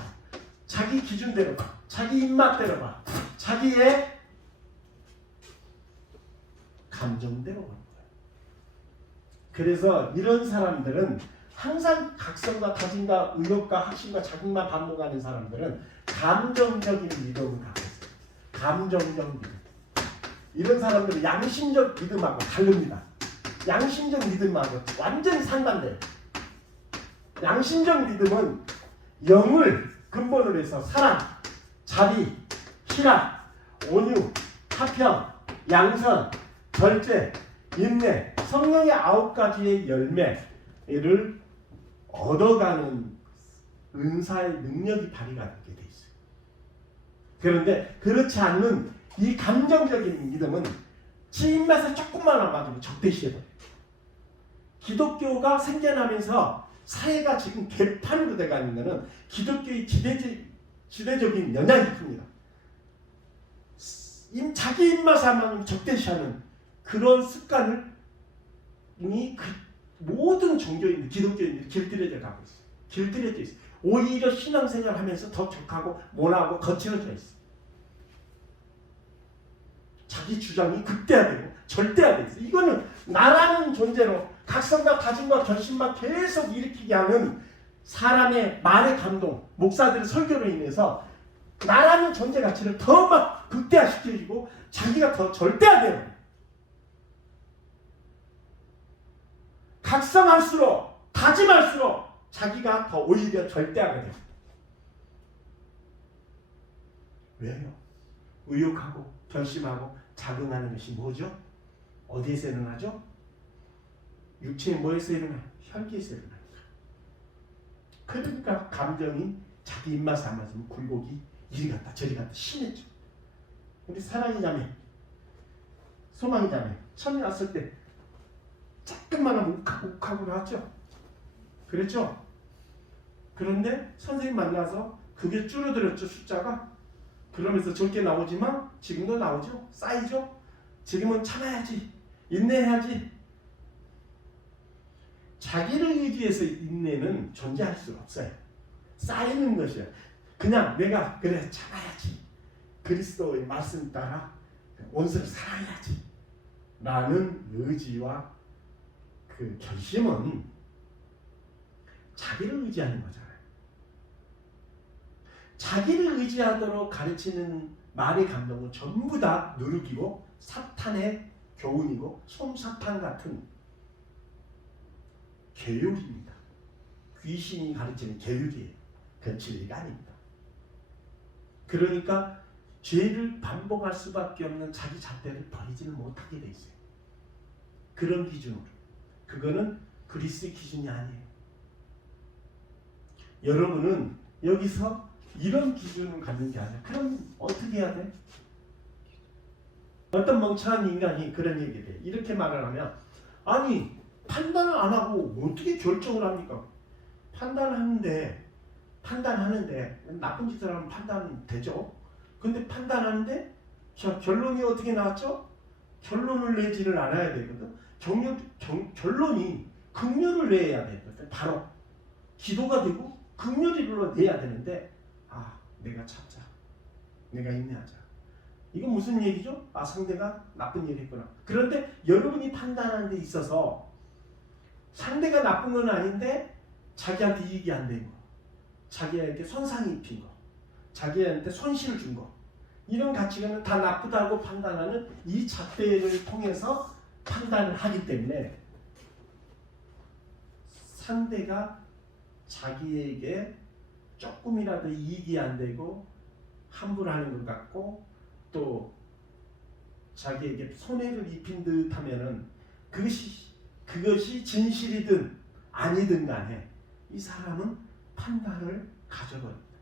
자기 기준대로 봐. 자기 입맛대로 봐. 자기의 감정대로 보는 거예요. 그래서 이런 사람들은 항상 각성과 다짐과 의욕과 확신과 자극만 반복하는 사람들은 감정적인 믿음을 갖고 있어요. 감정적 믿음. 이런 사람들은 양심적 믿음하고 다릅니다. 양심적 믿음하고 완전히 상반돼요. 양심적 믿음은 영을 근본으로 해서 사랑, 자비, 희락, 온유, 화평, 양선, 절제, 인내, 성령의 9가지의 열매를 얻어가는 은사의 능력이 발휘가 되게 돼 있어요. 그런데 그렇지 않는 이 감정적인 믿음은 지 입맛에 조금만 맞으면 적대시해버려요. 기독교가 생겨나면서 사회가 지금 개판으로 돼가는 것은 기독교의 지대적인 영향이 큽니다. 자기 입맛에 맞으면 적대시하는 그런 습관을 모든 종교인들, 기독교인들이 길들여져 가고 있어요. 길들여져 있어요. 오히려 신앙생활 하면서 더 격하고 모나하고 거칠어져 있어요. 자기 주장이 극대화되고 절대화되어 있어요. 이거는 나라는 존재로 각성과 다짐과 결심만 계속 일으키게 하는 사람의 말의 감동, 목사들의 설교로 인해서 나라는 존재 가치를 더 막 극대화시켜주고 자기가 더 절대화돼요. 각성할수록 다짐할수록 자기가 더 오히려 절대화가 돼요. 왜요? 의욕하고 결심하고 작용하는 것이 뭐죠? 어디에서 일어나죠? 육체의 뭐에서 일어나요? 혈기에서 일어나요. 그러니까 감정이 자기 입맛에 안 맞으면 굴곡이 이리 갔다 저리 갔다 심해져. 우리 사랑이 자매, 소망이 자매 처음에 왔을 때 조금만 하면 욱하고 나왔죠? 그랬죠? 그런데 선생님 만나서 그게 줄어들었죠, 숫자가. 그러면서 적게 나오지만 지금도 나오죠? 쌓이죠? 지금은 참아야지, 인내해야지. 자기를 의지해서 인내는 존재할 수 없어요. 쌓이는 것이야. 그냥 내가 그래 참아야지, 그리스도의 말씀 따라 원수를 사랑해야지 라는 의지와 그 결심은 자기를 의지하는 거잖아요. 자기를 의지하도록 가르치는 말의 감동은 전부 다 누룩이고 사탄의 교훈이고 솜사탕 같은 계율입니다. 귀신이 가르치는 계율이에요. 그건 진리가 아닙니다. 그러니까 죄를 반복할 수밖에 없는 자기 잣대를 버리지는 못하게 돼 있어요. 그런 기준으로. 그거는 그리스도의 기준이 아니에요. 여러분은 여기서 이런 기준을 갖는 게 아니라 그럼 어떻게 해야 돼? 어떤 멍청한 인간이 그런 얘기를 해. 이렇게 말을 하면 아니 판단을 안 하고 어떻게 결정을 합니까? 판단하는데 나쁜 짓을 하면 판단되죠. 근데 판단하는데 결론이 어떻게 나왔죠? 결론을 내지를 않아야 되거든. 결론이 긍휼을 내야 되거든. 바로 기도가 되고 긍휼을 내야 되는데 내가 참자, 내가 인내하자. 이건 무슨 얘기죠? 상대가 나쁜 일을 했구나. 그런데 여러분이 판단하는 데 있어서 상대가 나쁜 건 아닌데 자기한테 이익이 안 된 거, 자기에게 손상이 입힌 거, 자기한테 손실을 준 거, 이런 가치관은 다 나쁘다고 판단하는 이 잣대를 통해서 판단을 하기 때문에 상대가 자기에게 조금이라도 이익이 안 되고 함부로 하는 것 같고 또 자기에게 손해를 입힌 듯 하면은 그것이 진실이든 아니든 간에 이 사람은 판단을 가져버립니다.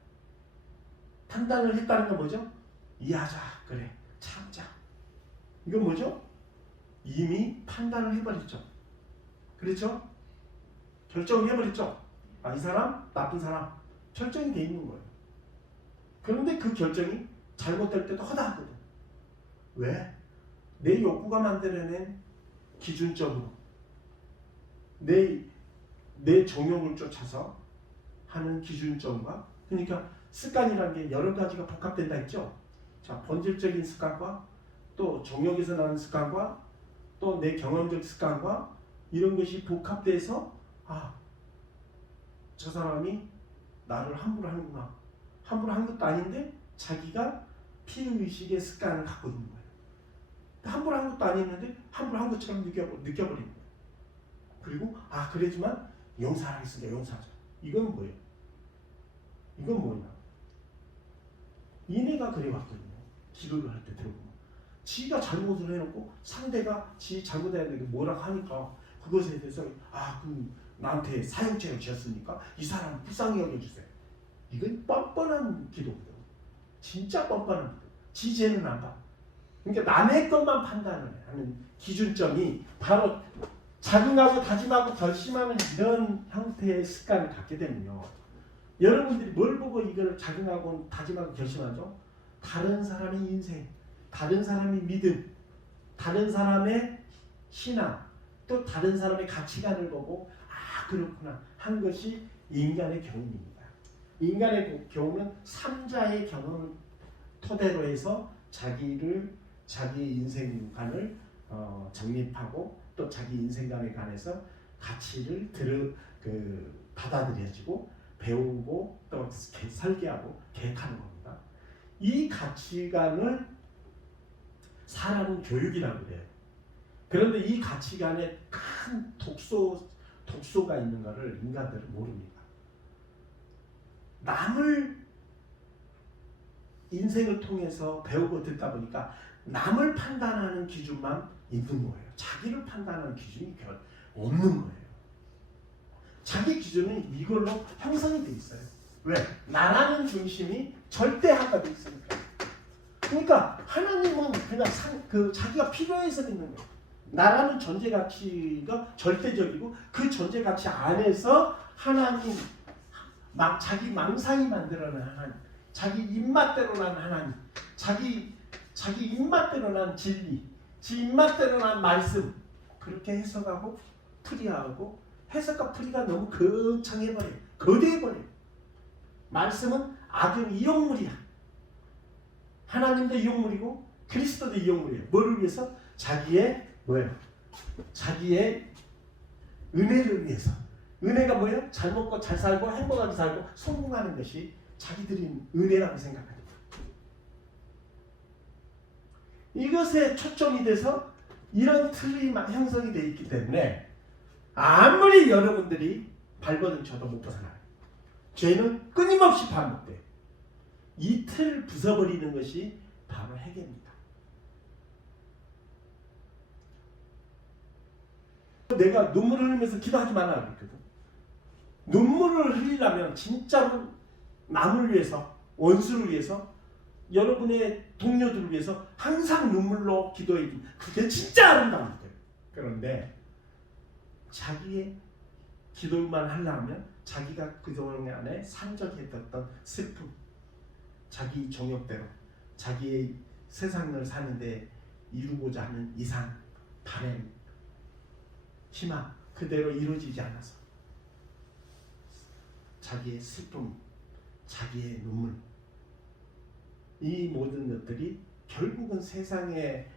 판단을 했다는 건 뭐죠? 이해하자, 그래, 참자. 이건 뭐죠? 이미 판단을 해버렸죠. 그렇죠? 결정을 해버렸죠. 이 사람 나쁜 사람 결정이 돼 있는 거예요. 그런데 그 결정이 잘못될 때도 허다하거든. 왜? 내 욕구가 만들어낸 기준점으로 내 정욕을 쫓아서 하는 기준점과, 그러니까 습관이라는 게 여러 가지가 복합된다 했죠. 자, 본질적인 습관과 또 정욕에서 나는 습관과 또 내 경험적 습관과 이런 것이 복합돼서 저 사람이 나를 함부로 하는구나. 함부로 한 것도 아닌데 자기가 피해의식의 습관을 갖고 있는 거예요. 함부로 한 것도 아니었는데 함부로 한 것처럼 느껴버리는 거예요. 그리고 그래지만 용서하겠습니다. 용서하자. 이건 뭐예요? 이건 뭐냐? 이내가 그래왔거든요. 기도를 할 때 들어보면 지가 잘못을 해놓고 상대가 지 잘못했는데 뭐라고 하니까 그것에 대해서 나한테 사형죄를 지었으니까 이 사람 불쌍히 여겨주세요. 이건 뻔뻔한 기도거든. 진짜 뻔뻔한 기도. 지 죄는 안 봐. 그러니까 남의 것만 판단을 하는 기준점이 바로 자긍하고 다짐하고 결심하는 이런 형태의 습관을 갖게 되면요. 여러분들이 뭘 보고 이걸 자긍하고 다짐하고 결심하죠? 다른 사람의 인생, 다른 사람의 믿음, 다른 사람의 신앙, 또 다른 사람의 가치관을 보고 그렇구나 한 것이 인간의 경험입니다. 인간의 경험은 3자의 경험을 토대로 해서 자기 인생관을 정립하고 또 자기 인생관에 관해서 가치를 받아들여지고 배우고 또 설계하고 계획하는 겁니다. 이 가치관을 사람은 교육이라고 그래요. 그런데 이 가치관에 큰 독소가 있는 것을 인간들은 모릅니다. 남을 인생을 통해서 배우고 듣다 보니까 남을 판단하는 기준만 있는 거예요. 자기를 판단하는 기준이 없는 거예요. 자기 기준은 이걸로 형성이 돼 있어요. 왜? 나라는 중심이 절대화가 돼 있으니까. 그러니까 하나님은 그냥 자기가 필요해서 믿는 거예요. 나라는 존재 가치가 절대적이고 그 존재 가치 안에서 하나님, 자기 망상이 만들어낸 하나님, 자기 입맛대로 난 하나님, 자기 입맛대로 난 진리, 지 입맛대로 난 말씀, 그렇게 해석하고 풀이하고 해석과 풀이가 너무 거창해버려요. 거대해버려요. 말씀은 악은 이용물이야. 하나님도 이용물이고 그리스도도 이용물이에요. 뭐를 위해서? 자기의 뭐예요? 자기의 은혜를 위해서. 은혜가 뭐예요? 잘 먹고 잘 살고 행복하게 살고 성공하는 것이 자기들이 은혜라고 생각합니다. 이것에 초점이 돼서 이런 틀이 형성이 되어 있기 때문에 아무리 여러분들이 발버둥 쳐도 못 벗어나요. 죄는 끊임없이 반복돼요. 이 틀을 부숴버리는 것이 바로 해결입니다. 내가 눈물을 흘리면서 기도하지 말라 그랬거든. 눈물을 흘리려면 진짜로 남을 위해서, 원수를 위해서, 여러분의 동료들을 위해서 항상 눈물로 기도해 주면 그게 진짜 아름다운 거예요. 그런데 자기의 기도만 하려면 자기가 그동안에 산적했던 슬픔, 자기 정욕대로 자기의 세상을 사는데 이루고자 하는 이상, 바람, 희망 그대로 이루어지지 않아서 자기의 슬픔, 자기의 눈물, 이 모든 것들이 결국은 세상에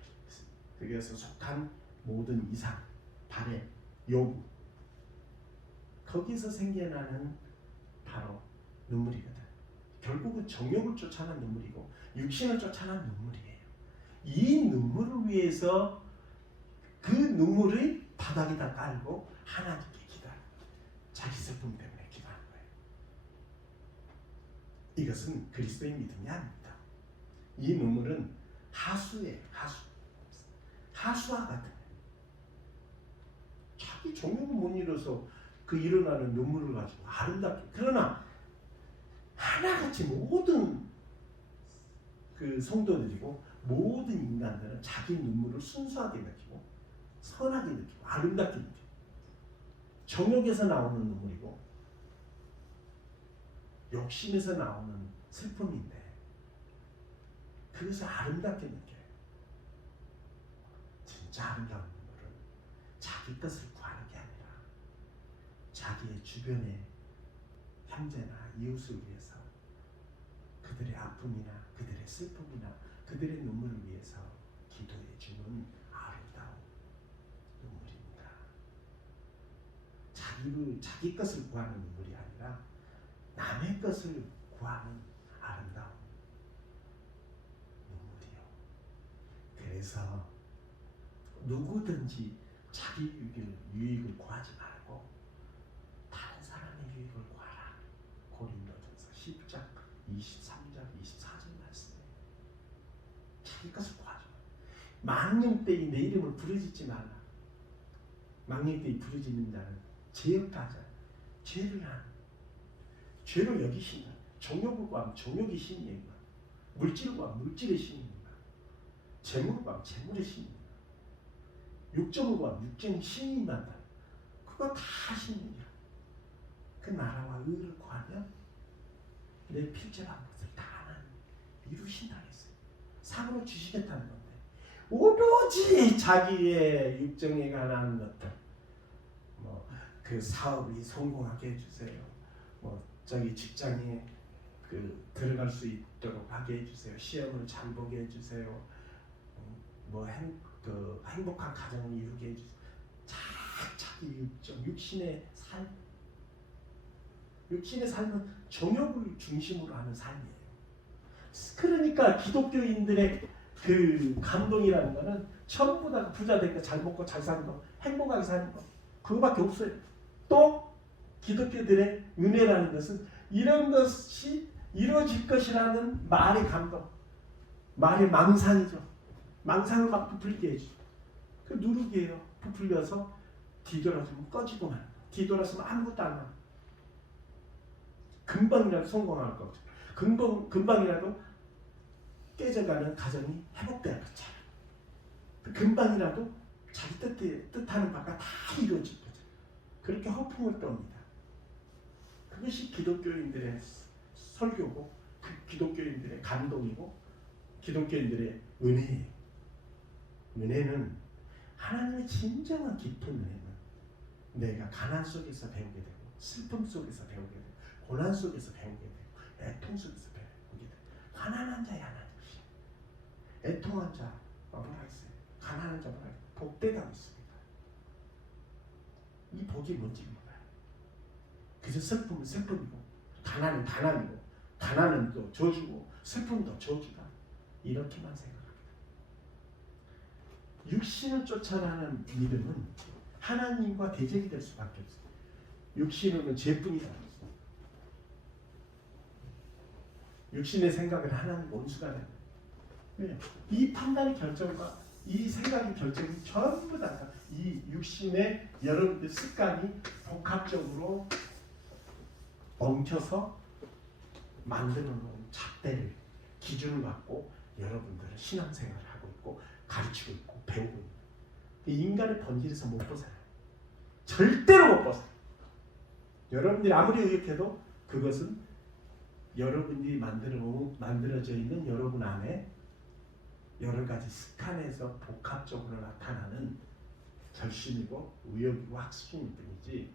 그래서 속한 모든 이상, 바람, 요구, 거기서 생겨나는 바로 눈물이거든. 결국은 정욕을 쫓아난 눈물이고 육신을 쫓아난 눈물이에요. 이 눈물을 위해서 그 눈물을 바닥에다 깔고 하나님께 기도하는 거예요. 자기 슬픔 때문에 기도하는 거예요. 이것은 그리스도의 믿음이 아닙니다. 이 눈물은 하수예요. 하수와 같은 자기 정욕을 못 이뤄서 그 일어나는 눈물을 가지고 아름답게, 그러나 하나같이 모든 그 성도들이고 모든 인간들은 자기 눈물을 순수하게 느끼고 선하게 느끼고 아름답게 느끼고 정욕에서 나오는 눈물이고 욕심에서 나오는 슬픔인데 그것을 아름답게 느껴요. 진짜 아름다운 눈물은 자기 것을 구하는 게 아니라 자기의 주변의 형제나 이웃을 위해서 그들의 아픔이나 그들의 슬픔이나 그들의 눈물을 위해서 기도해 주는 아름다운 눈물입니다. 자기 것을 구하는 눈물이 아니라 남의 것을 구하는 아름다운 눈물이요. 그래서 누구든지 자기 유익을 구하지 말고 다른 사람의 유익을 구하라. 고린도전서 10장 23절 24절 말씀이에요. 자기 것을 구하지 마. 망령되이 내 이름을 부르짖지 말라. 망령되이 부르짖는 자는 죄역하자. 죄를 여기신다. 정욕을 구하면 정욕의 신이에요. 물질을 구하면 물질의 신입니다. 재물을 구하면 재물의 신입니다. 육정을 구하면 육정의 신이만다. 그거 다 신이야. 그 나라와 의를 구하면 내 필적한 것을 다 하나님 이루신다 했어요. 상으로 주시겠다는 건데 오로지 자기의 육정에 관한 것들, 뭐 그 사업이 성공하게 해주세요. 뭐 저기 직장에 그 들어갈 수 있도록 하게 해주세요. 시험을 잘 보게 해주세요. 뭐 행복한 가정을 이루게 해주세요. 자기 육정, 육신의 삶은 정욕을 중심으로 하는 삶이에요. 그러니까 기독교인들의 그 감동이라는 거는 전부 다 부자 되고 잘 먹고 잘 사는 거, 행복하게 사는 거, 그거밖에 없어요. 또 기독교들의 은혜라는 것은 이런 것이 이루어질 것이라는 말의 감동, 말의 망상이죠. 망상을 막 부풀게 해줘. 그 누룩이에요. 부풀려서 뒤돌아서면 꺼지고만. 뒤돌아서면 아무것도 안 나. 금방이라도 성공할 거죠. 금방이라도 깨져가는 가정이 회복돼야 그렇죠. 금방이라도 자기 뜻하는 바가 다 이루어질 거죠. 그렇게 허풍을 떠옵니다. 그것이 기독교인들의 설교고, 기독교인들의 감동이고, 기독교인들의 은혜예요. 은혜는, 하나님의 진정한 깊은 은혜는 내가 가난 속에서 배우게 되고, 슬픔 속에서 배우게 되고, 고난 속에서 배우게 되고, 애통 속에서 배우게 되고. 가난한 자야 하나님이시. 애통한 자 뭐라 했어요? 가난한 자 뭐라 했어요? 복되다고 있습니다. 이 복이 뭔지 몰라요. 그래서 슬픔은 슬픔이고, 가난은 가난이고, 가난은 또 저주고, 슬픔도 저주다. 이렇게만 생각합니다. 육신을 쫓아가는 믿음은 하나님과 대적이 될 수밖에 없어요. 육신은 죄뿐이다. 육신의 생각은 하나님 원수가 됩니다. 이 판단의 결정과 이 생각의 결정이 전부 다 이 육신의 여러분들 습관이 복합적으로 엉켜서 만드는 잣대를 기준을 갖고 여러분들은 신앙생활을 하고 있고 가르치고 있고 배우고 있는 이 인간의 번질에서 못 벗어나요. 절대로 못 벗어나요. 여러분들이 아무리 의역해도 그것은 여러분이 만들어져 있는 여러분 안에 여러 가지 습관에서 복합적으로 나타나는 결심이고 의욕이고 학습일 뿐이지,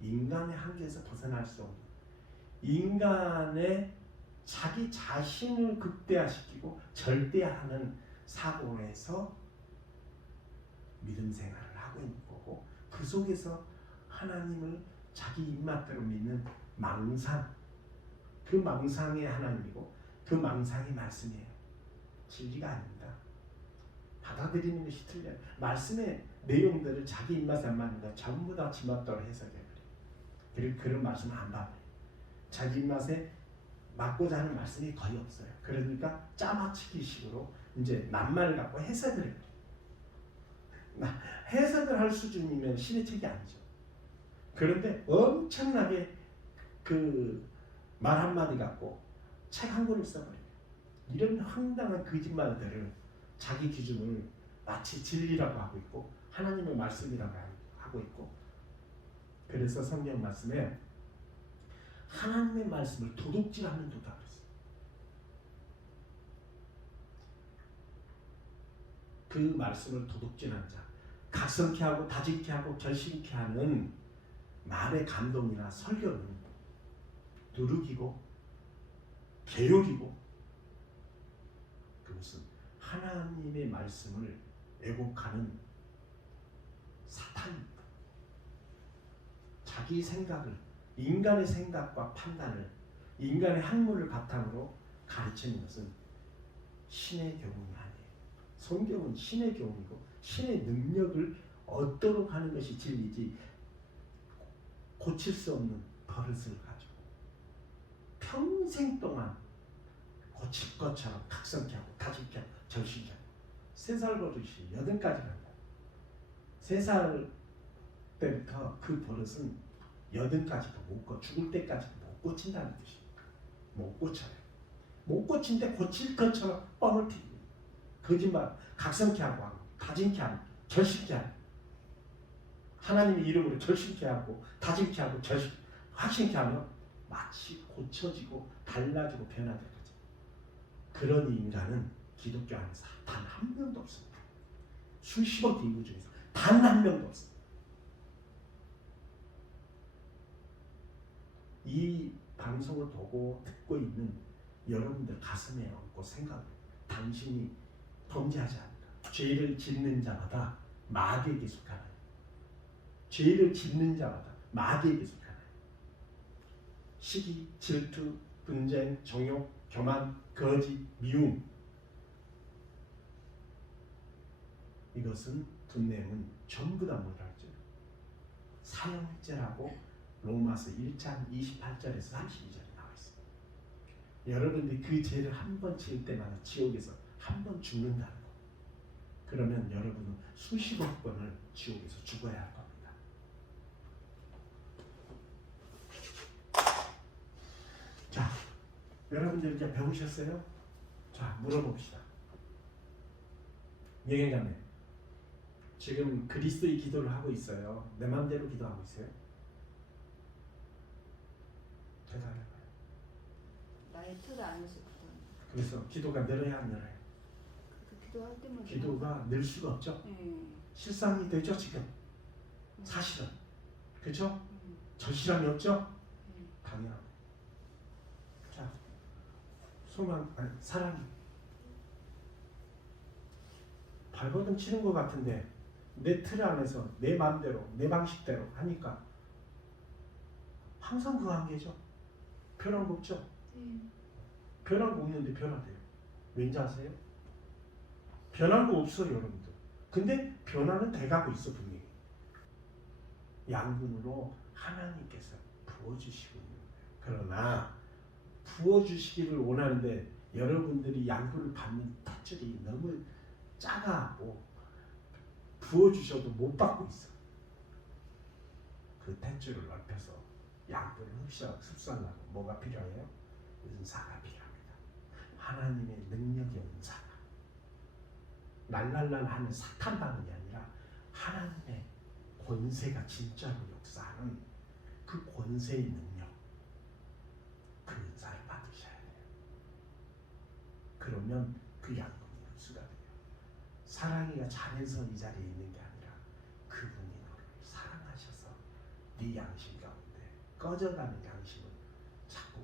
인간의 한계에서 벗어날 수 없는, 인간의 자기 자신을 극대화시키고 절대화하는 사고에서 믿음 생활을 하고 있는 거고, 그 속에서 하나님을 자기 입맛대로 믿는 망상, 그 망상의 하나님이고 그 망상의 말씀이에요. 진리가 아닙니다. 받아들이는 것이 틀려요. 말씀의 내용들을 자기 입맛에 안 맞는다. 전부 다 지맛대로 해석해버려요. 그리고 그런 말씀을 안 받아요. 자기 입맛에 맞고자 하는 말씀이 거의 없어요. 그러니까 짜맞추기식으로 이제 낱말을 갖고 해석을 해요. 해석을 할 수준이면 신의 책이 아니죠. 그런데 엄청나게 그 말 한마디 갖고 책 한 권을 써버려요. 이런 황당한 거짓말들을 자기 기준을 마치 진리라고 하고 있고 하나님의 말씀이라고 하고 있고, 그래서 성경 말씀에 하나님의 말씀을 도둑질하는 도다 그랬어요. 그 말씀을 도둑질한 자, 각성케 하고 다짐케 하고 결심케 하는 말의 감동이나 설교는 누룩이고 개욕이고, 그것은 하나님의 말씀을 왜곡하는 사탄입니다. 자기 생각을, 인간의 생각과 판단을, 인간의 학문을 바탕으로 가르치는 것은 신의 교훈이 아니에요. 성경은 신의 교훈이고 신의 능력을 얻도록 하는 것이 진리지, 고칠 수 없는 버릇을 가지고 평생 동안 고칠 것처럼 각성케 하고 다짐케 하고 절신케 하고, 3살 버릇이 8가지 간다. 3살 때부터 그 버릇은 8가지도 못 고, 죽을 때까지도 못 고친다는 뜻입니다. 못 고쳐요. 못 고친데 고칠 것처럼 뻥을 튀기고 거짓말, 각성케 하고 다짐케 하고 결심케 하고, 하나님의 이름으로 결심케 하고 다짐케 하고 확신케 하면 마치 고쳐지고 달라지고 변화될 거죠. 그런 인간은 기독교 안에서 단 한 명도 없습니다. 수십억 인구 중에서 단 한 명도 없습니다. 이 방송을 보고 듣고 있는 여러분들 가슴에 얹고 생각해, 당신이 범죄하지 않는다. 죄를 짓는 자마다 마귀에게 속하나요? 죄를 짓는 자마다 마귀에게 속하나요? 시기, 질투, 분쟁, 정욕, 교만, 거짓, 미움, 이것은 분내는 전부 다 뭐라 하죠? 사형죄라고 로마서 1장 28절에서 32절에 나와 있습니다. 여러분들이 그 죄를 한 번 지을 때마다 지옥에서 한 번 죽는다는 거. 그러면 여러분은 수십억 번을 지옥에서 죽어야 할 겁니다. 자, 여러분들 이제 배우셨어요? 자, 물어봅시다. 예경자매, 지금 그리스도의 기도를 하고 있어요. 내 마음대로 기도하고 있어요? 대답해봐요. 나의 틀 안에서부터. 그래서 기도가 늘어야 안 늘어요? 그 기도할 때마다. 기도가 늘 수가 없죠? 네. 실상이 되죠 지금? 사실은. 그죠? 절실함이 없죠? 당연합니다. 자, 소망, 아니, 사랑이 발버둥 치는 것 같은데 내 틀 안에서 내 마음대로 내 방식대로 하니까 항상 그 관계죠. 변한 거 없죠? 변한 거 없는데 변화돼요. 왠지 아세요? 변한 거 없어요 여러분들. 근데 변화는 돼가고 있어 분명히. 양분으로 하나님께서 부어주시고 있는 거예요. 그러나 부어주시기를 원하는데 여러분들이 양분을 받는 탯줄이 너무 작아하고 부어주셔도 못 받고 있어. 그 탯줄을 넓혀서 양분을 흡수하려면 뭐가 필요해요? 은사가 필요합니다. 하나님의 능력의 은사가. 랄랄랄 하는 사탄 방언이 아니라 하나님의 권세가 진짜로 역사하는 그 권세의 능력, 그 은사를 받으셔야 돼요. 그러면 그 양분이 흡수가 돼요. 사랑이가 잘해서 이 자리에 있는 게 아니라 그분이 너를 사랑하셔서 네 양심 가운데 꺼져가는 양심을 자꾸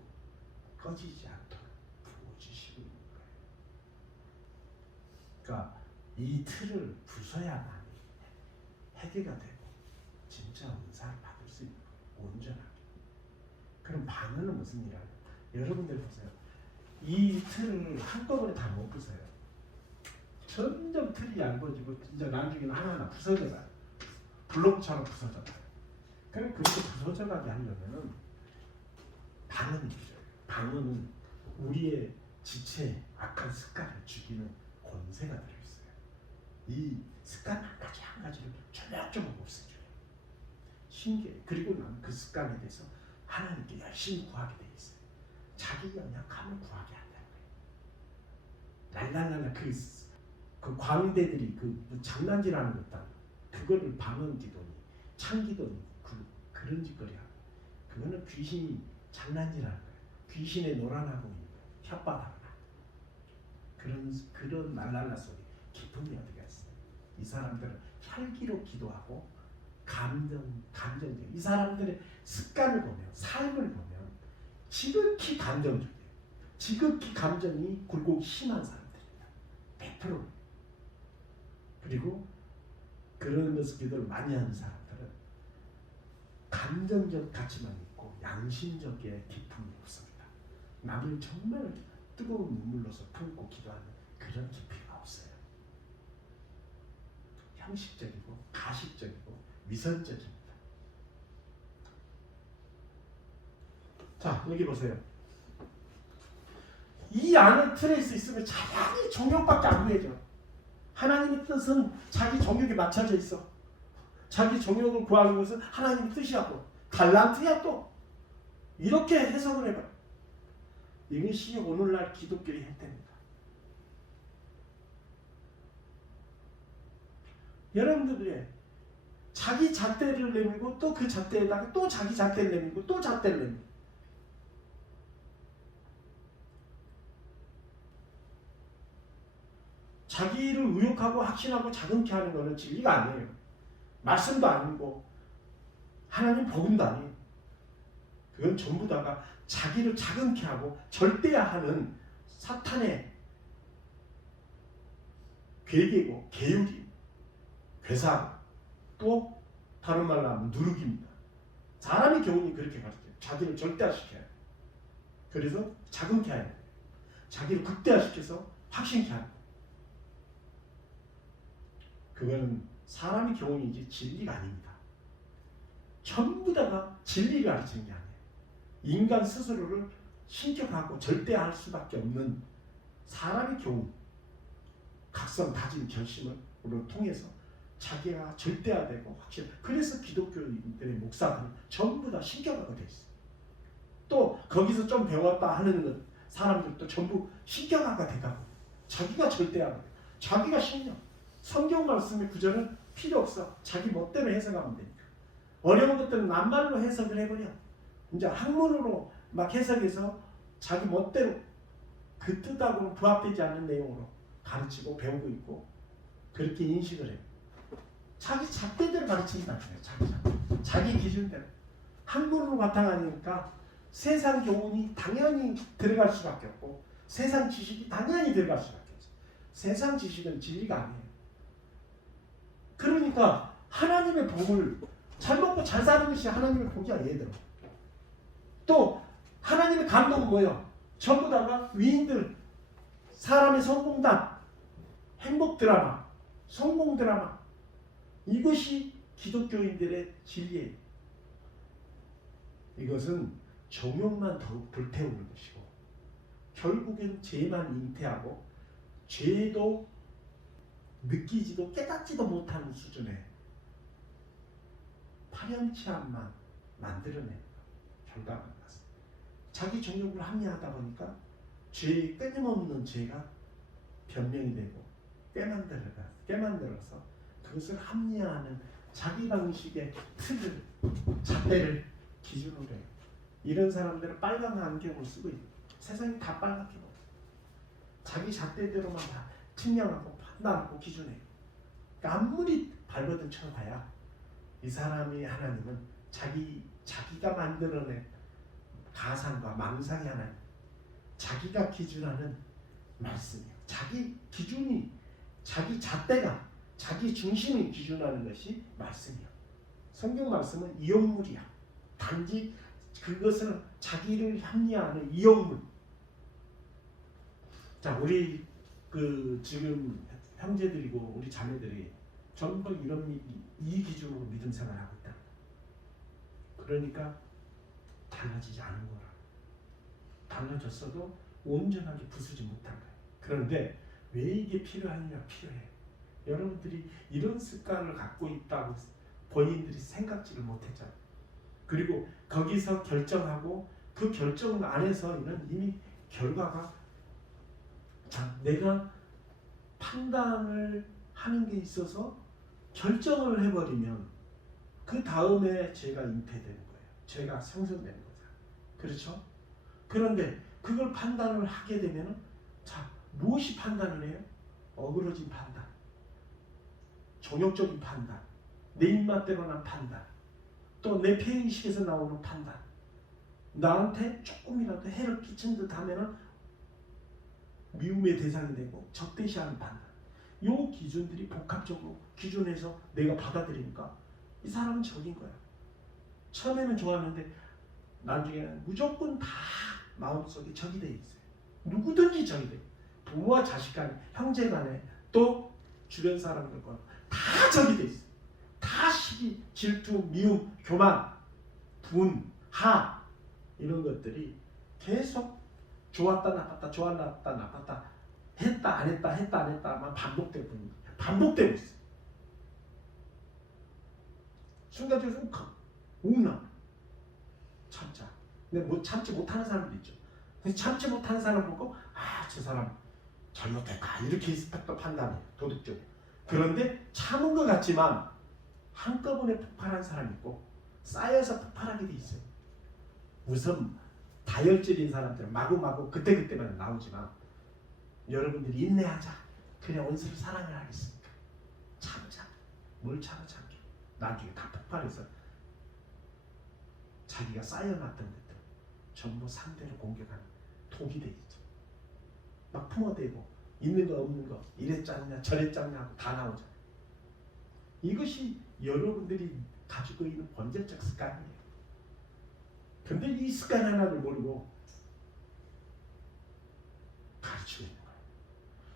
꺼지지 않도록 부어주시고 있는 거예요. 그러니까 이 틀을 부숴야만 해결가 되고 진짜 은사를 받을 수 있는 거예요. 온전하게. 그럼 방언은 무슨 일이냐면 여러분들 보세요. 이 틀을 한꺼번에 다 못 부숴요. 점점 틀이 얇아지고 진짜 나중에는 하나하나 부서져가요. 블록처럼 부서져가요. 그럼 그렇게 부서져가게 하려면은 방언이 필요해요. 방언은 우리의 지체, 악한 습관을 죽이는 권세가 들어있어요. 이 습관 한 가지 한 가지를 조목조목 없애줘요. 신기해. 그리고 나는 그 습관에 대해서 하나님께 열심히 구하게 돼 있어요. 자기 연약함을 구하게 한다는 거예요. 랄랄랄라 그 광대들이 그 장난질하는 것 있다. 그거를 방언 기도니 창 기도니 그런 짓거리야. 그거는 귀신이 장난질하는 거예요. 귀신의 노란하고 있는 거예요. 혓바닥을 그런 랄랄라 속에 기쁨이 어디가 있어요? 이 사람들은 혈기로 기도하고 감정적. 이 사람들의 습관을 보면 삶을 보면 지극히 감정적이에요. 지극히 감정이 굴곡 심한 사람들입니다. 100%. 그리고 그러면서 기도를 많이 하는 사람들은 감정적 가치만 있고 양심적인 기품이 없습니다. 남을 정말 뜨거운 눈물로서 품고 기도하는 그런 깊이가 없어요. 형식적이고 가식적이고 위선적입니다. 자, 여기 보세요. 이 안에 틀에 있으면 자기 정욕밖에 안 구해져. 하나님의 뜻은 자기 정욕에 맞춰져 있어. 자기 정욕을 구하는 것은 하나님의 뜻이야. 또 달란트야. 또 이렇게 해석을 해봐. 이것이 오늘날 기독교의 형태입니다. 여러분들이 자기 잣대를 내밀고 또 그 잣대에다가 또 자기 잣대를 내밀고 또 잣대를 내밀고 자기를 의욕하고 확신하고 자금케 하는 것은 진리가 아니에요. 말씀도 아니고 하나님 복음도 아니에요. 그건 전부 다가 자기를 자금케 하고 절대화하는 사탄의 괴계고 계율이 괴사 또 다른 말로 하면 누룩입니다. 사람의 교훈이 그렇게 가르쳐요. 자기를 절대화시켜요. 그래서 자금케 해야 돼요. 자기를 극대화시켜서 확신케 하는 거예요. 그거는 사람의 교훈이지 진리가 아닙니다. 전부 다가 진리를 가르치는 게 아니에요. 인간 스스로를 신격하고 절대화할 수밖에 없는 사람의 교훈. 각성 다진 결심으로 통해서 자기가 절대화되고 확실. 그래서 기독교인들의 목사들은 전부 다 신격화가 돼 있어요. 또 거기서 좀 배웠다 하는 사람들도 전부 신격화가 돼가고 자기가 절대화가 돼. 자기가 신령. 성경 말씀의 구절은 필요 없어. 자기 멋대로 해석하면 되니까. 어려운 것들은 낱말로 해석을 해버려. 이제 학문으로 막 해석해서 자기 멋대로 그 뜻하고는 부합되지 않는 내용으로 가르치고 배우고 있고 그렇게 인식을 해요. 자기 잣대대로 가르친다는 거예요. 자기 기준대로. 학문으로 바탕하니까 세상 교훈이 당연히 들어갈 수밖에 없고 세상 지식이 당연히 들어갈 수밖에 없어요. 세상 지식은 진리가 아니에요. 그러니까 하나님의 복을 잘 먹고 잘 사는 것이 하나님의 복이야. 얘들아. 또 하나님의 감동은 뭐예요? 전부 다가 위인들, 사람의 성공담, 행복 드라마, 성공 드라마, 이것이 기독교인들의 진리예요. 이것은 정욕만 더욱 불태우는 것이고 결국엔 죄만 잉태하고 죄도 느끼지도 깨닫지도 못하는 수준의 파렴치함만 만들어내는 결과가 나왔습니다. 자기 정욕을 합리하다 보니까 죄의 끊임없는 죄가 변명이 되고 깨만들어서 그것을 합리화하는 자기 방식의 틀을, 잣대를 기준으로 해요. 이런 사람들은 빨간 안경을 쓰고 있는 세상이 다 빨갛게 보여. 자기 잣대대로만 다 측량하고 판단하고 기준해요. 그러니까 아무리 발버둥 쳐봐야 이 사람이 하나님은 자기가 만들어낸 가상과 망상이 하나님, 자기가 기준하는 말씀이에요. 자기 기준이, 자기 잣대가, 자기 중심이 기준하는 것이 말씀이에요. 성경 말씀은 이용물이야. 단지 그것은 자기를 합리화하는 이용물. 자, 우리 지금 형제들이고 우리 자매들이 전부 이 기준으로 믿음 생활하고 있다. 그러니까 달라지지 않은 거라. 달라졌어도 온전하게 부수지 못한 거예요. 그런데 왜 이게 필요하느냐? 필요해. 여러분들이 이런 습관을 갖고 있다고 본인들이 생각지를 못했잖아요. 그리고 거기서 결정하고 그 결정 안에서는 이미 결과가 내가 판단을 하는 게 있어서 결정을 해버리면 그 다음에 죄가 잉태되는 거예요. 죄가 생성되는 거죠. 그렇죠? 그런데 그걸 판단을 하게 되면 무엇이 판단을 해요? 어그러진 판단, 종욕적인 판단, 내 입맛대로 난 판단, 또 내 폐의식에서 나오는 판단, 나한테 조금이라도 해를 끼친 듯 하면은 미움의 대상이 되고 적대시하는 판단. 이 기준들이 복합적으로 기준해서 내가 받아들이니까 이 사람은 적인 거야. 처음에는 좋았는데 나중에는 무조건 다 마음속에 적이 돼 있어요. 누구든지 적이 돼. 부모와 자식 간에, 형제 간에, 또 주변 사람들과 다 적이 돼 있어요. 다 시기, 질투, 미움, 교만, 분, 하 이런 것들이 계속 좋았다 나빴다, 좋았다 나빴다, 했다 안 했다, 했다 안 했다만 반복되고 있어요. 순간적으로 우나 참자. 근데 뭐 참지 못하는 사람도 있죠. 참지 못하는 사람 보고 저 사람 잘못했다 이렇게 또 판단해요. 도덕적으로. 그런데 참은 것 같지만 한꺼번에 폭발한 사람이 있고 쌓여서 폭발하게 돼 있어요. 우선 다혈질인 사람들은 마구마구 그때그때만 나오지만 여러분들이 인내하자. 그래 원수를 사랑을 하겠습니까? 참자. 뭘 참게. 나중에 다 폭발해서 자기가 쌓여놨던 것들 전부 상대를 공격하는 독이 돼 있죠. 막 품어대고 있는 거 없는 거 이래 짰냐 저래 짰냐 하고 다 나오잖아요. 이것이 여러분들이 가지고 있는 본질적 습관이에요. 근데 이 습관 하나를 모르고 가르치고 있는 거예요.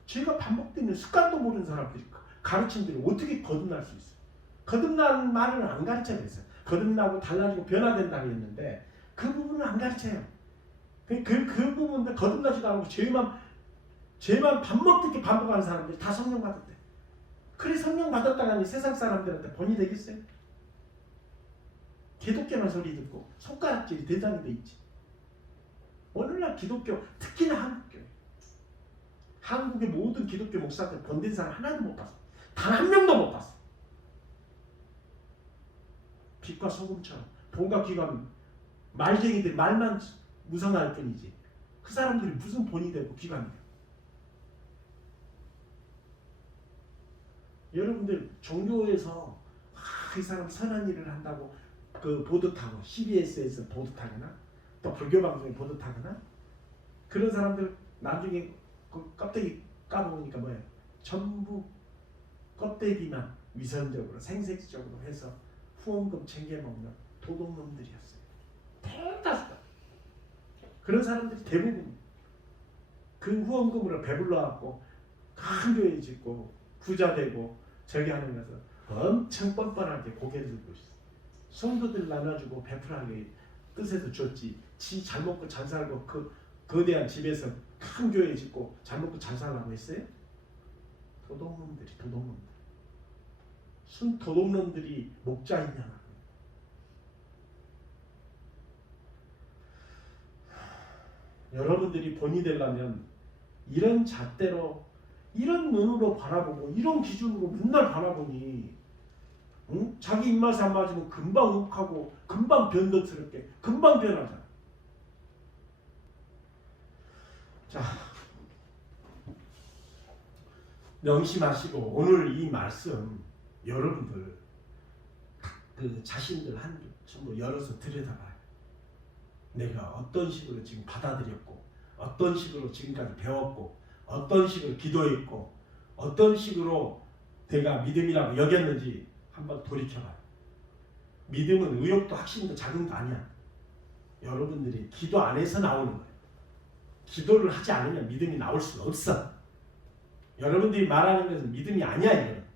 제가 반복되는 습관도 모르는 사람들이 가르친 대로 어떻게 거듭날 수 있어요? 거듭나는 말을 안 가르쳐냈어요. 거듭나고 달라지고 변화된다고 했는데 그 부분은 안 가르쳐요. 그 부분도 거듭나지도 않고 죄만 죄만 밥 먹듯이 반복하는 사람들이 다 성령 받았대. 그래 성령 받았다가니 세상 사람들한테 본이 되겠어요? 기독교만 소리 듣고 손가락질이 대장이 돼 있지. 오늘날 기독교, 특히나 한국교, 한국의 모든 기독교 목사들 본된 사람 하나도 못 봤어. 단 한 명도 못 봤어. 빛과 소금처럼 본과 귀가 말쟁이들 말만 무성할 뿐이지 그 사람들이 무슨 본이 되고 귀가 되고. 여러분들 종교에서 이 사람 선한 일을 한다고 그 보도 타고 CBS에서 보도 타거나 또 불교 방송에 보도 타거나 그런 사람들 나중에 그 껍데기 까보니까 뭐예요? 전부 껍데기만 위선적으로 생색적으로 해서 후원금 챙겨먹는 도둑놈들이었어요. 대다수가. 그런 사람들이 대부분 그 후원금으로 배불러갖고 큰 교회 짓고 부자 되고 저기 하는 것을 엄청 뻔뻔하게 고개를 들고 있어요. 성도들 나눠주고 베풀하게 뜻에서 줬지. 지 잘 먹고 잘 살고 그 거대한 집에서 큰 교회 짓고 잘 먹고 잘 살라고 했어요? 도둑놈들이 도둑놈들. 순 도둑놈들이 목자이냐. 여러분들이 본이 되려면 이런 잣대로 이런 눈으로 바라보고 이런 기준으로 맨날 바라보니 응? 자기 입맛에 안 맞으면 금방 욱하고 금방 변덕스럽게 금방 변하잖아. 자, 명심하시고 오늘 이 말씀 여러분들 그 자신들 한 전부 열어서 들여다봐요. 내가 어떤 식으로 지금 받아들였고 어떤 식으로 지금까지 배웠고 어떤 식으로 기도했고 어떤 식으로 내가 믿음이라고 여겼는지 한번 돌이켜봐요. 믿음은 의욕도 확신도 작은 거 아니야. 여러분들이 기도 안에서 나오는 거예요. 기도를 하지 않으면 믿음이 나올 수가 없어. 여러분들이 말하는 것은 믿음이 아니야. 이거는.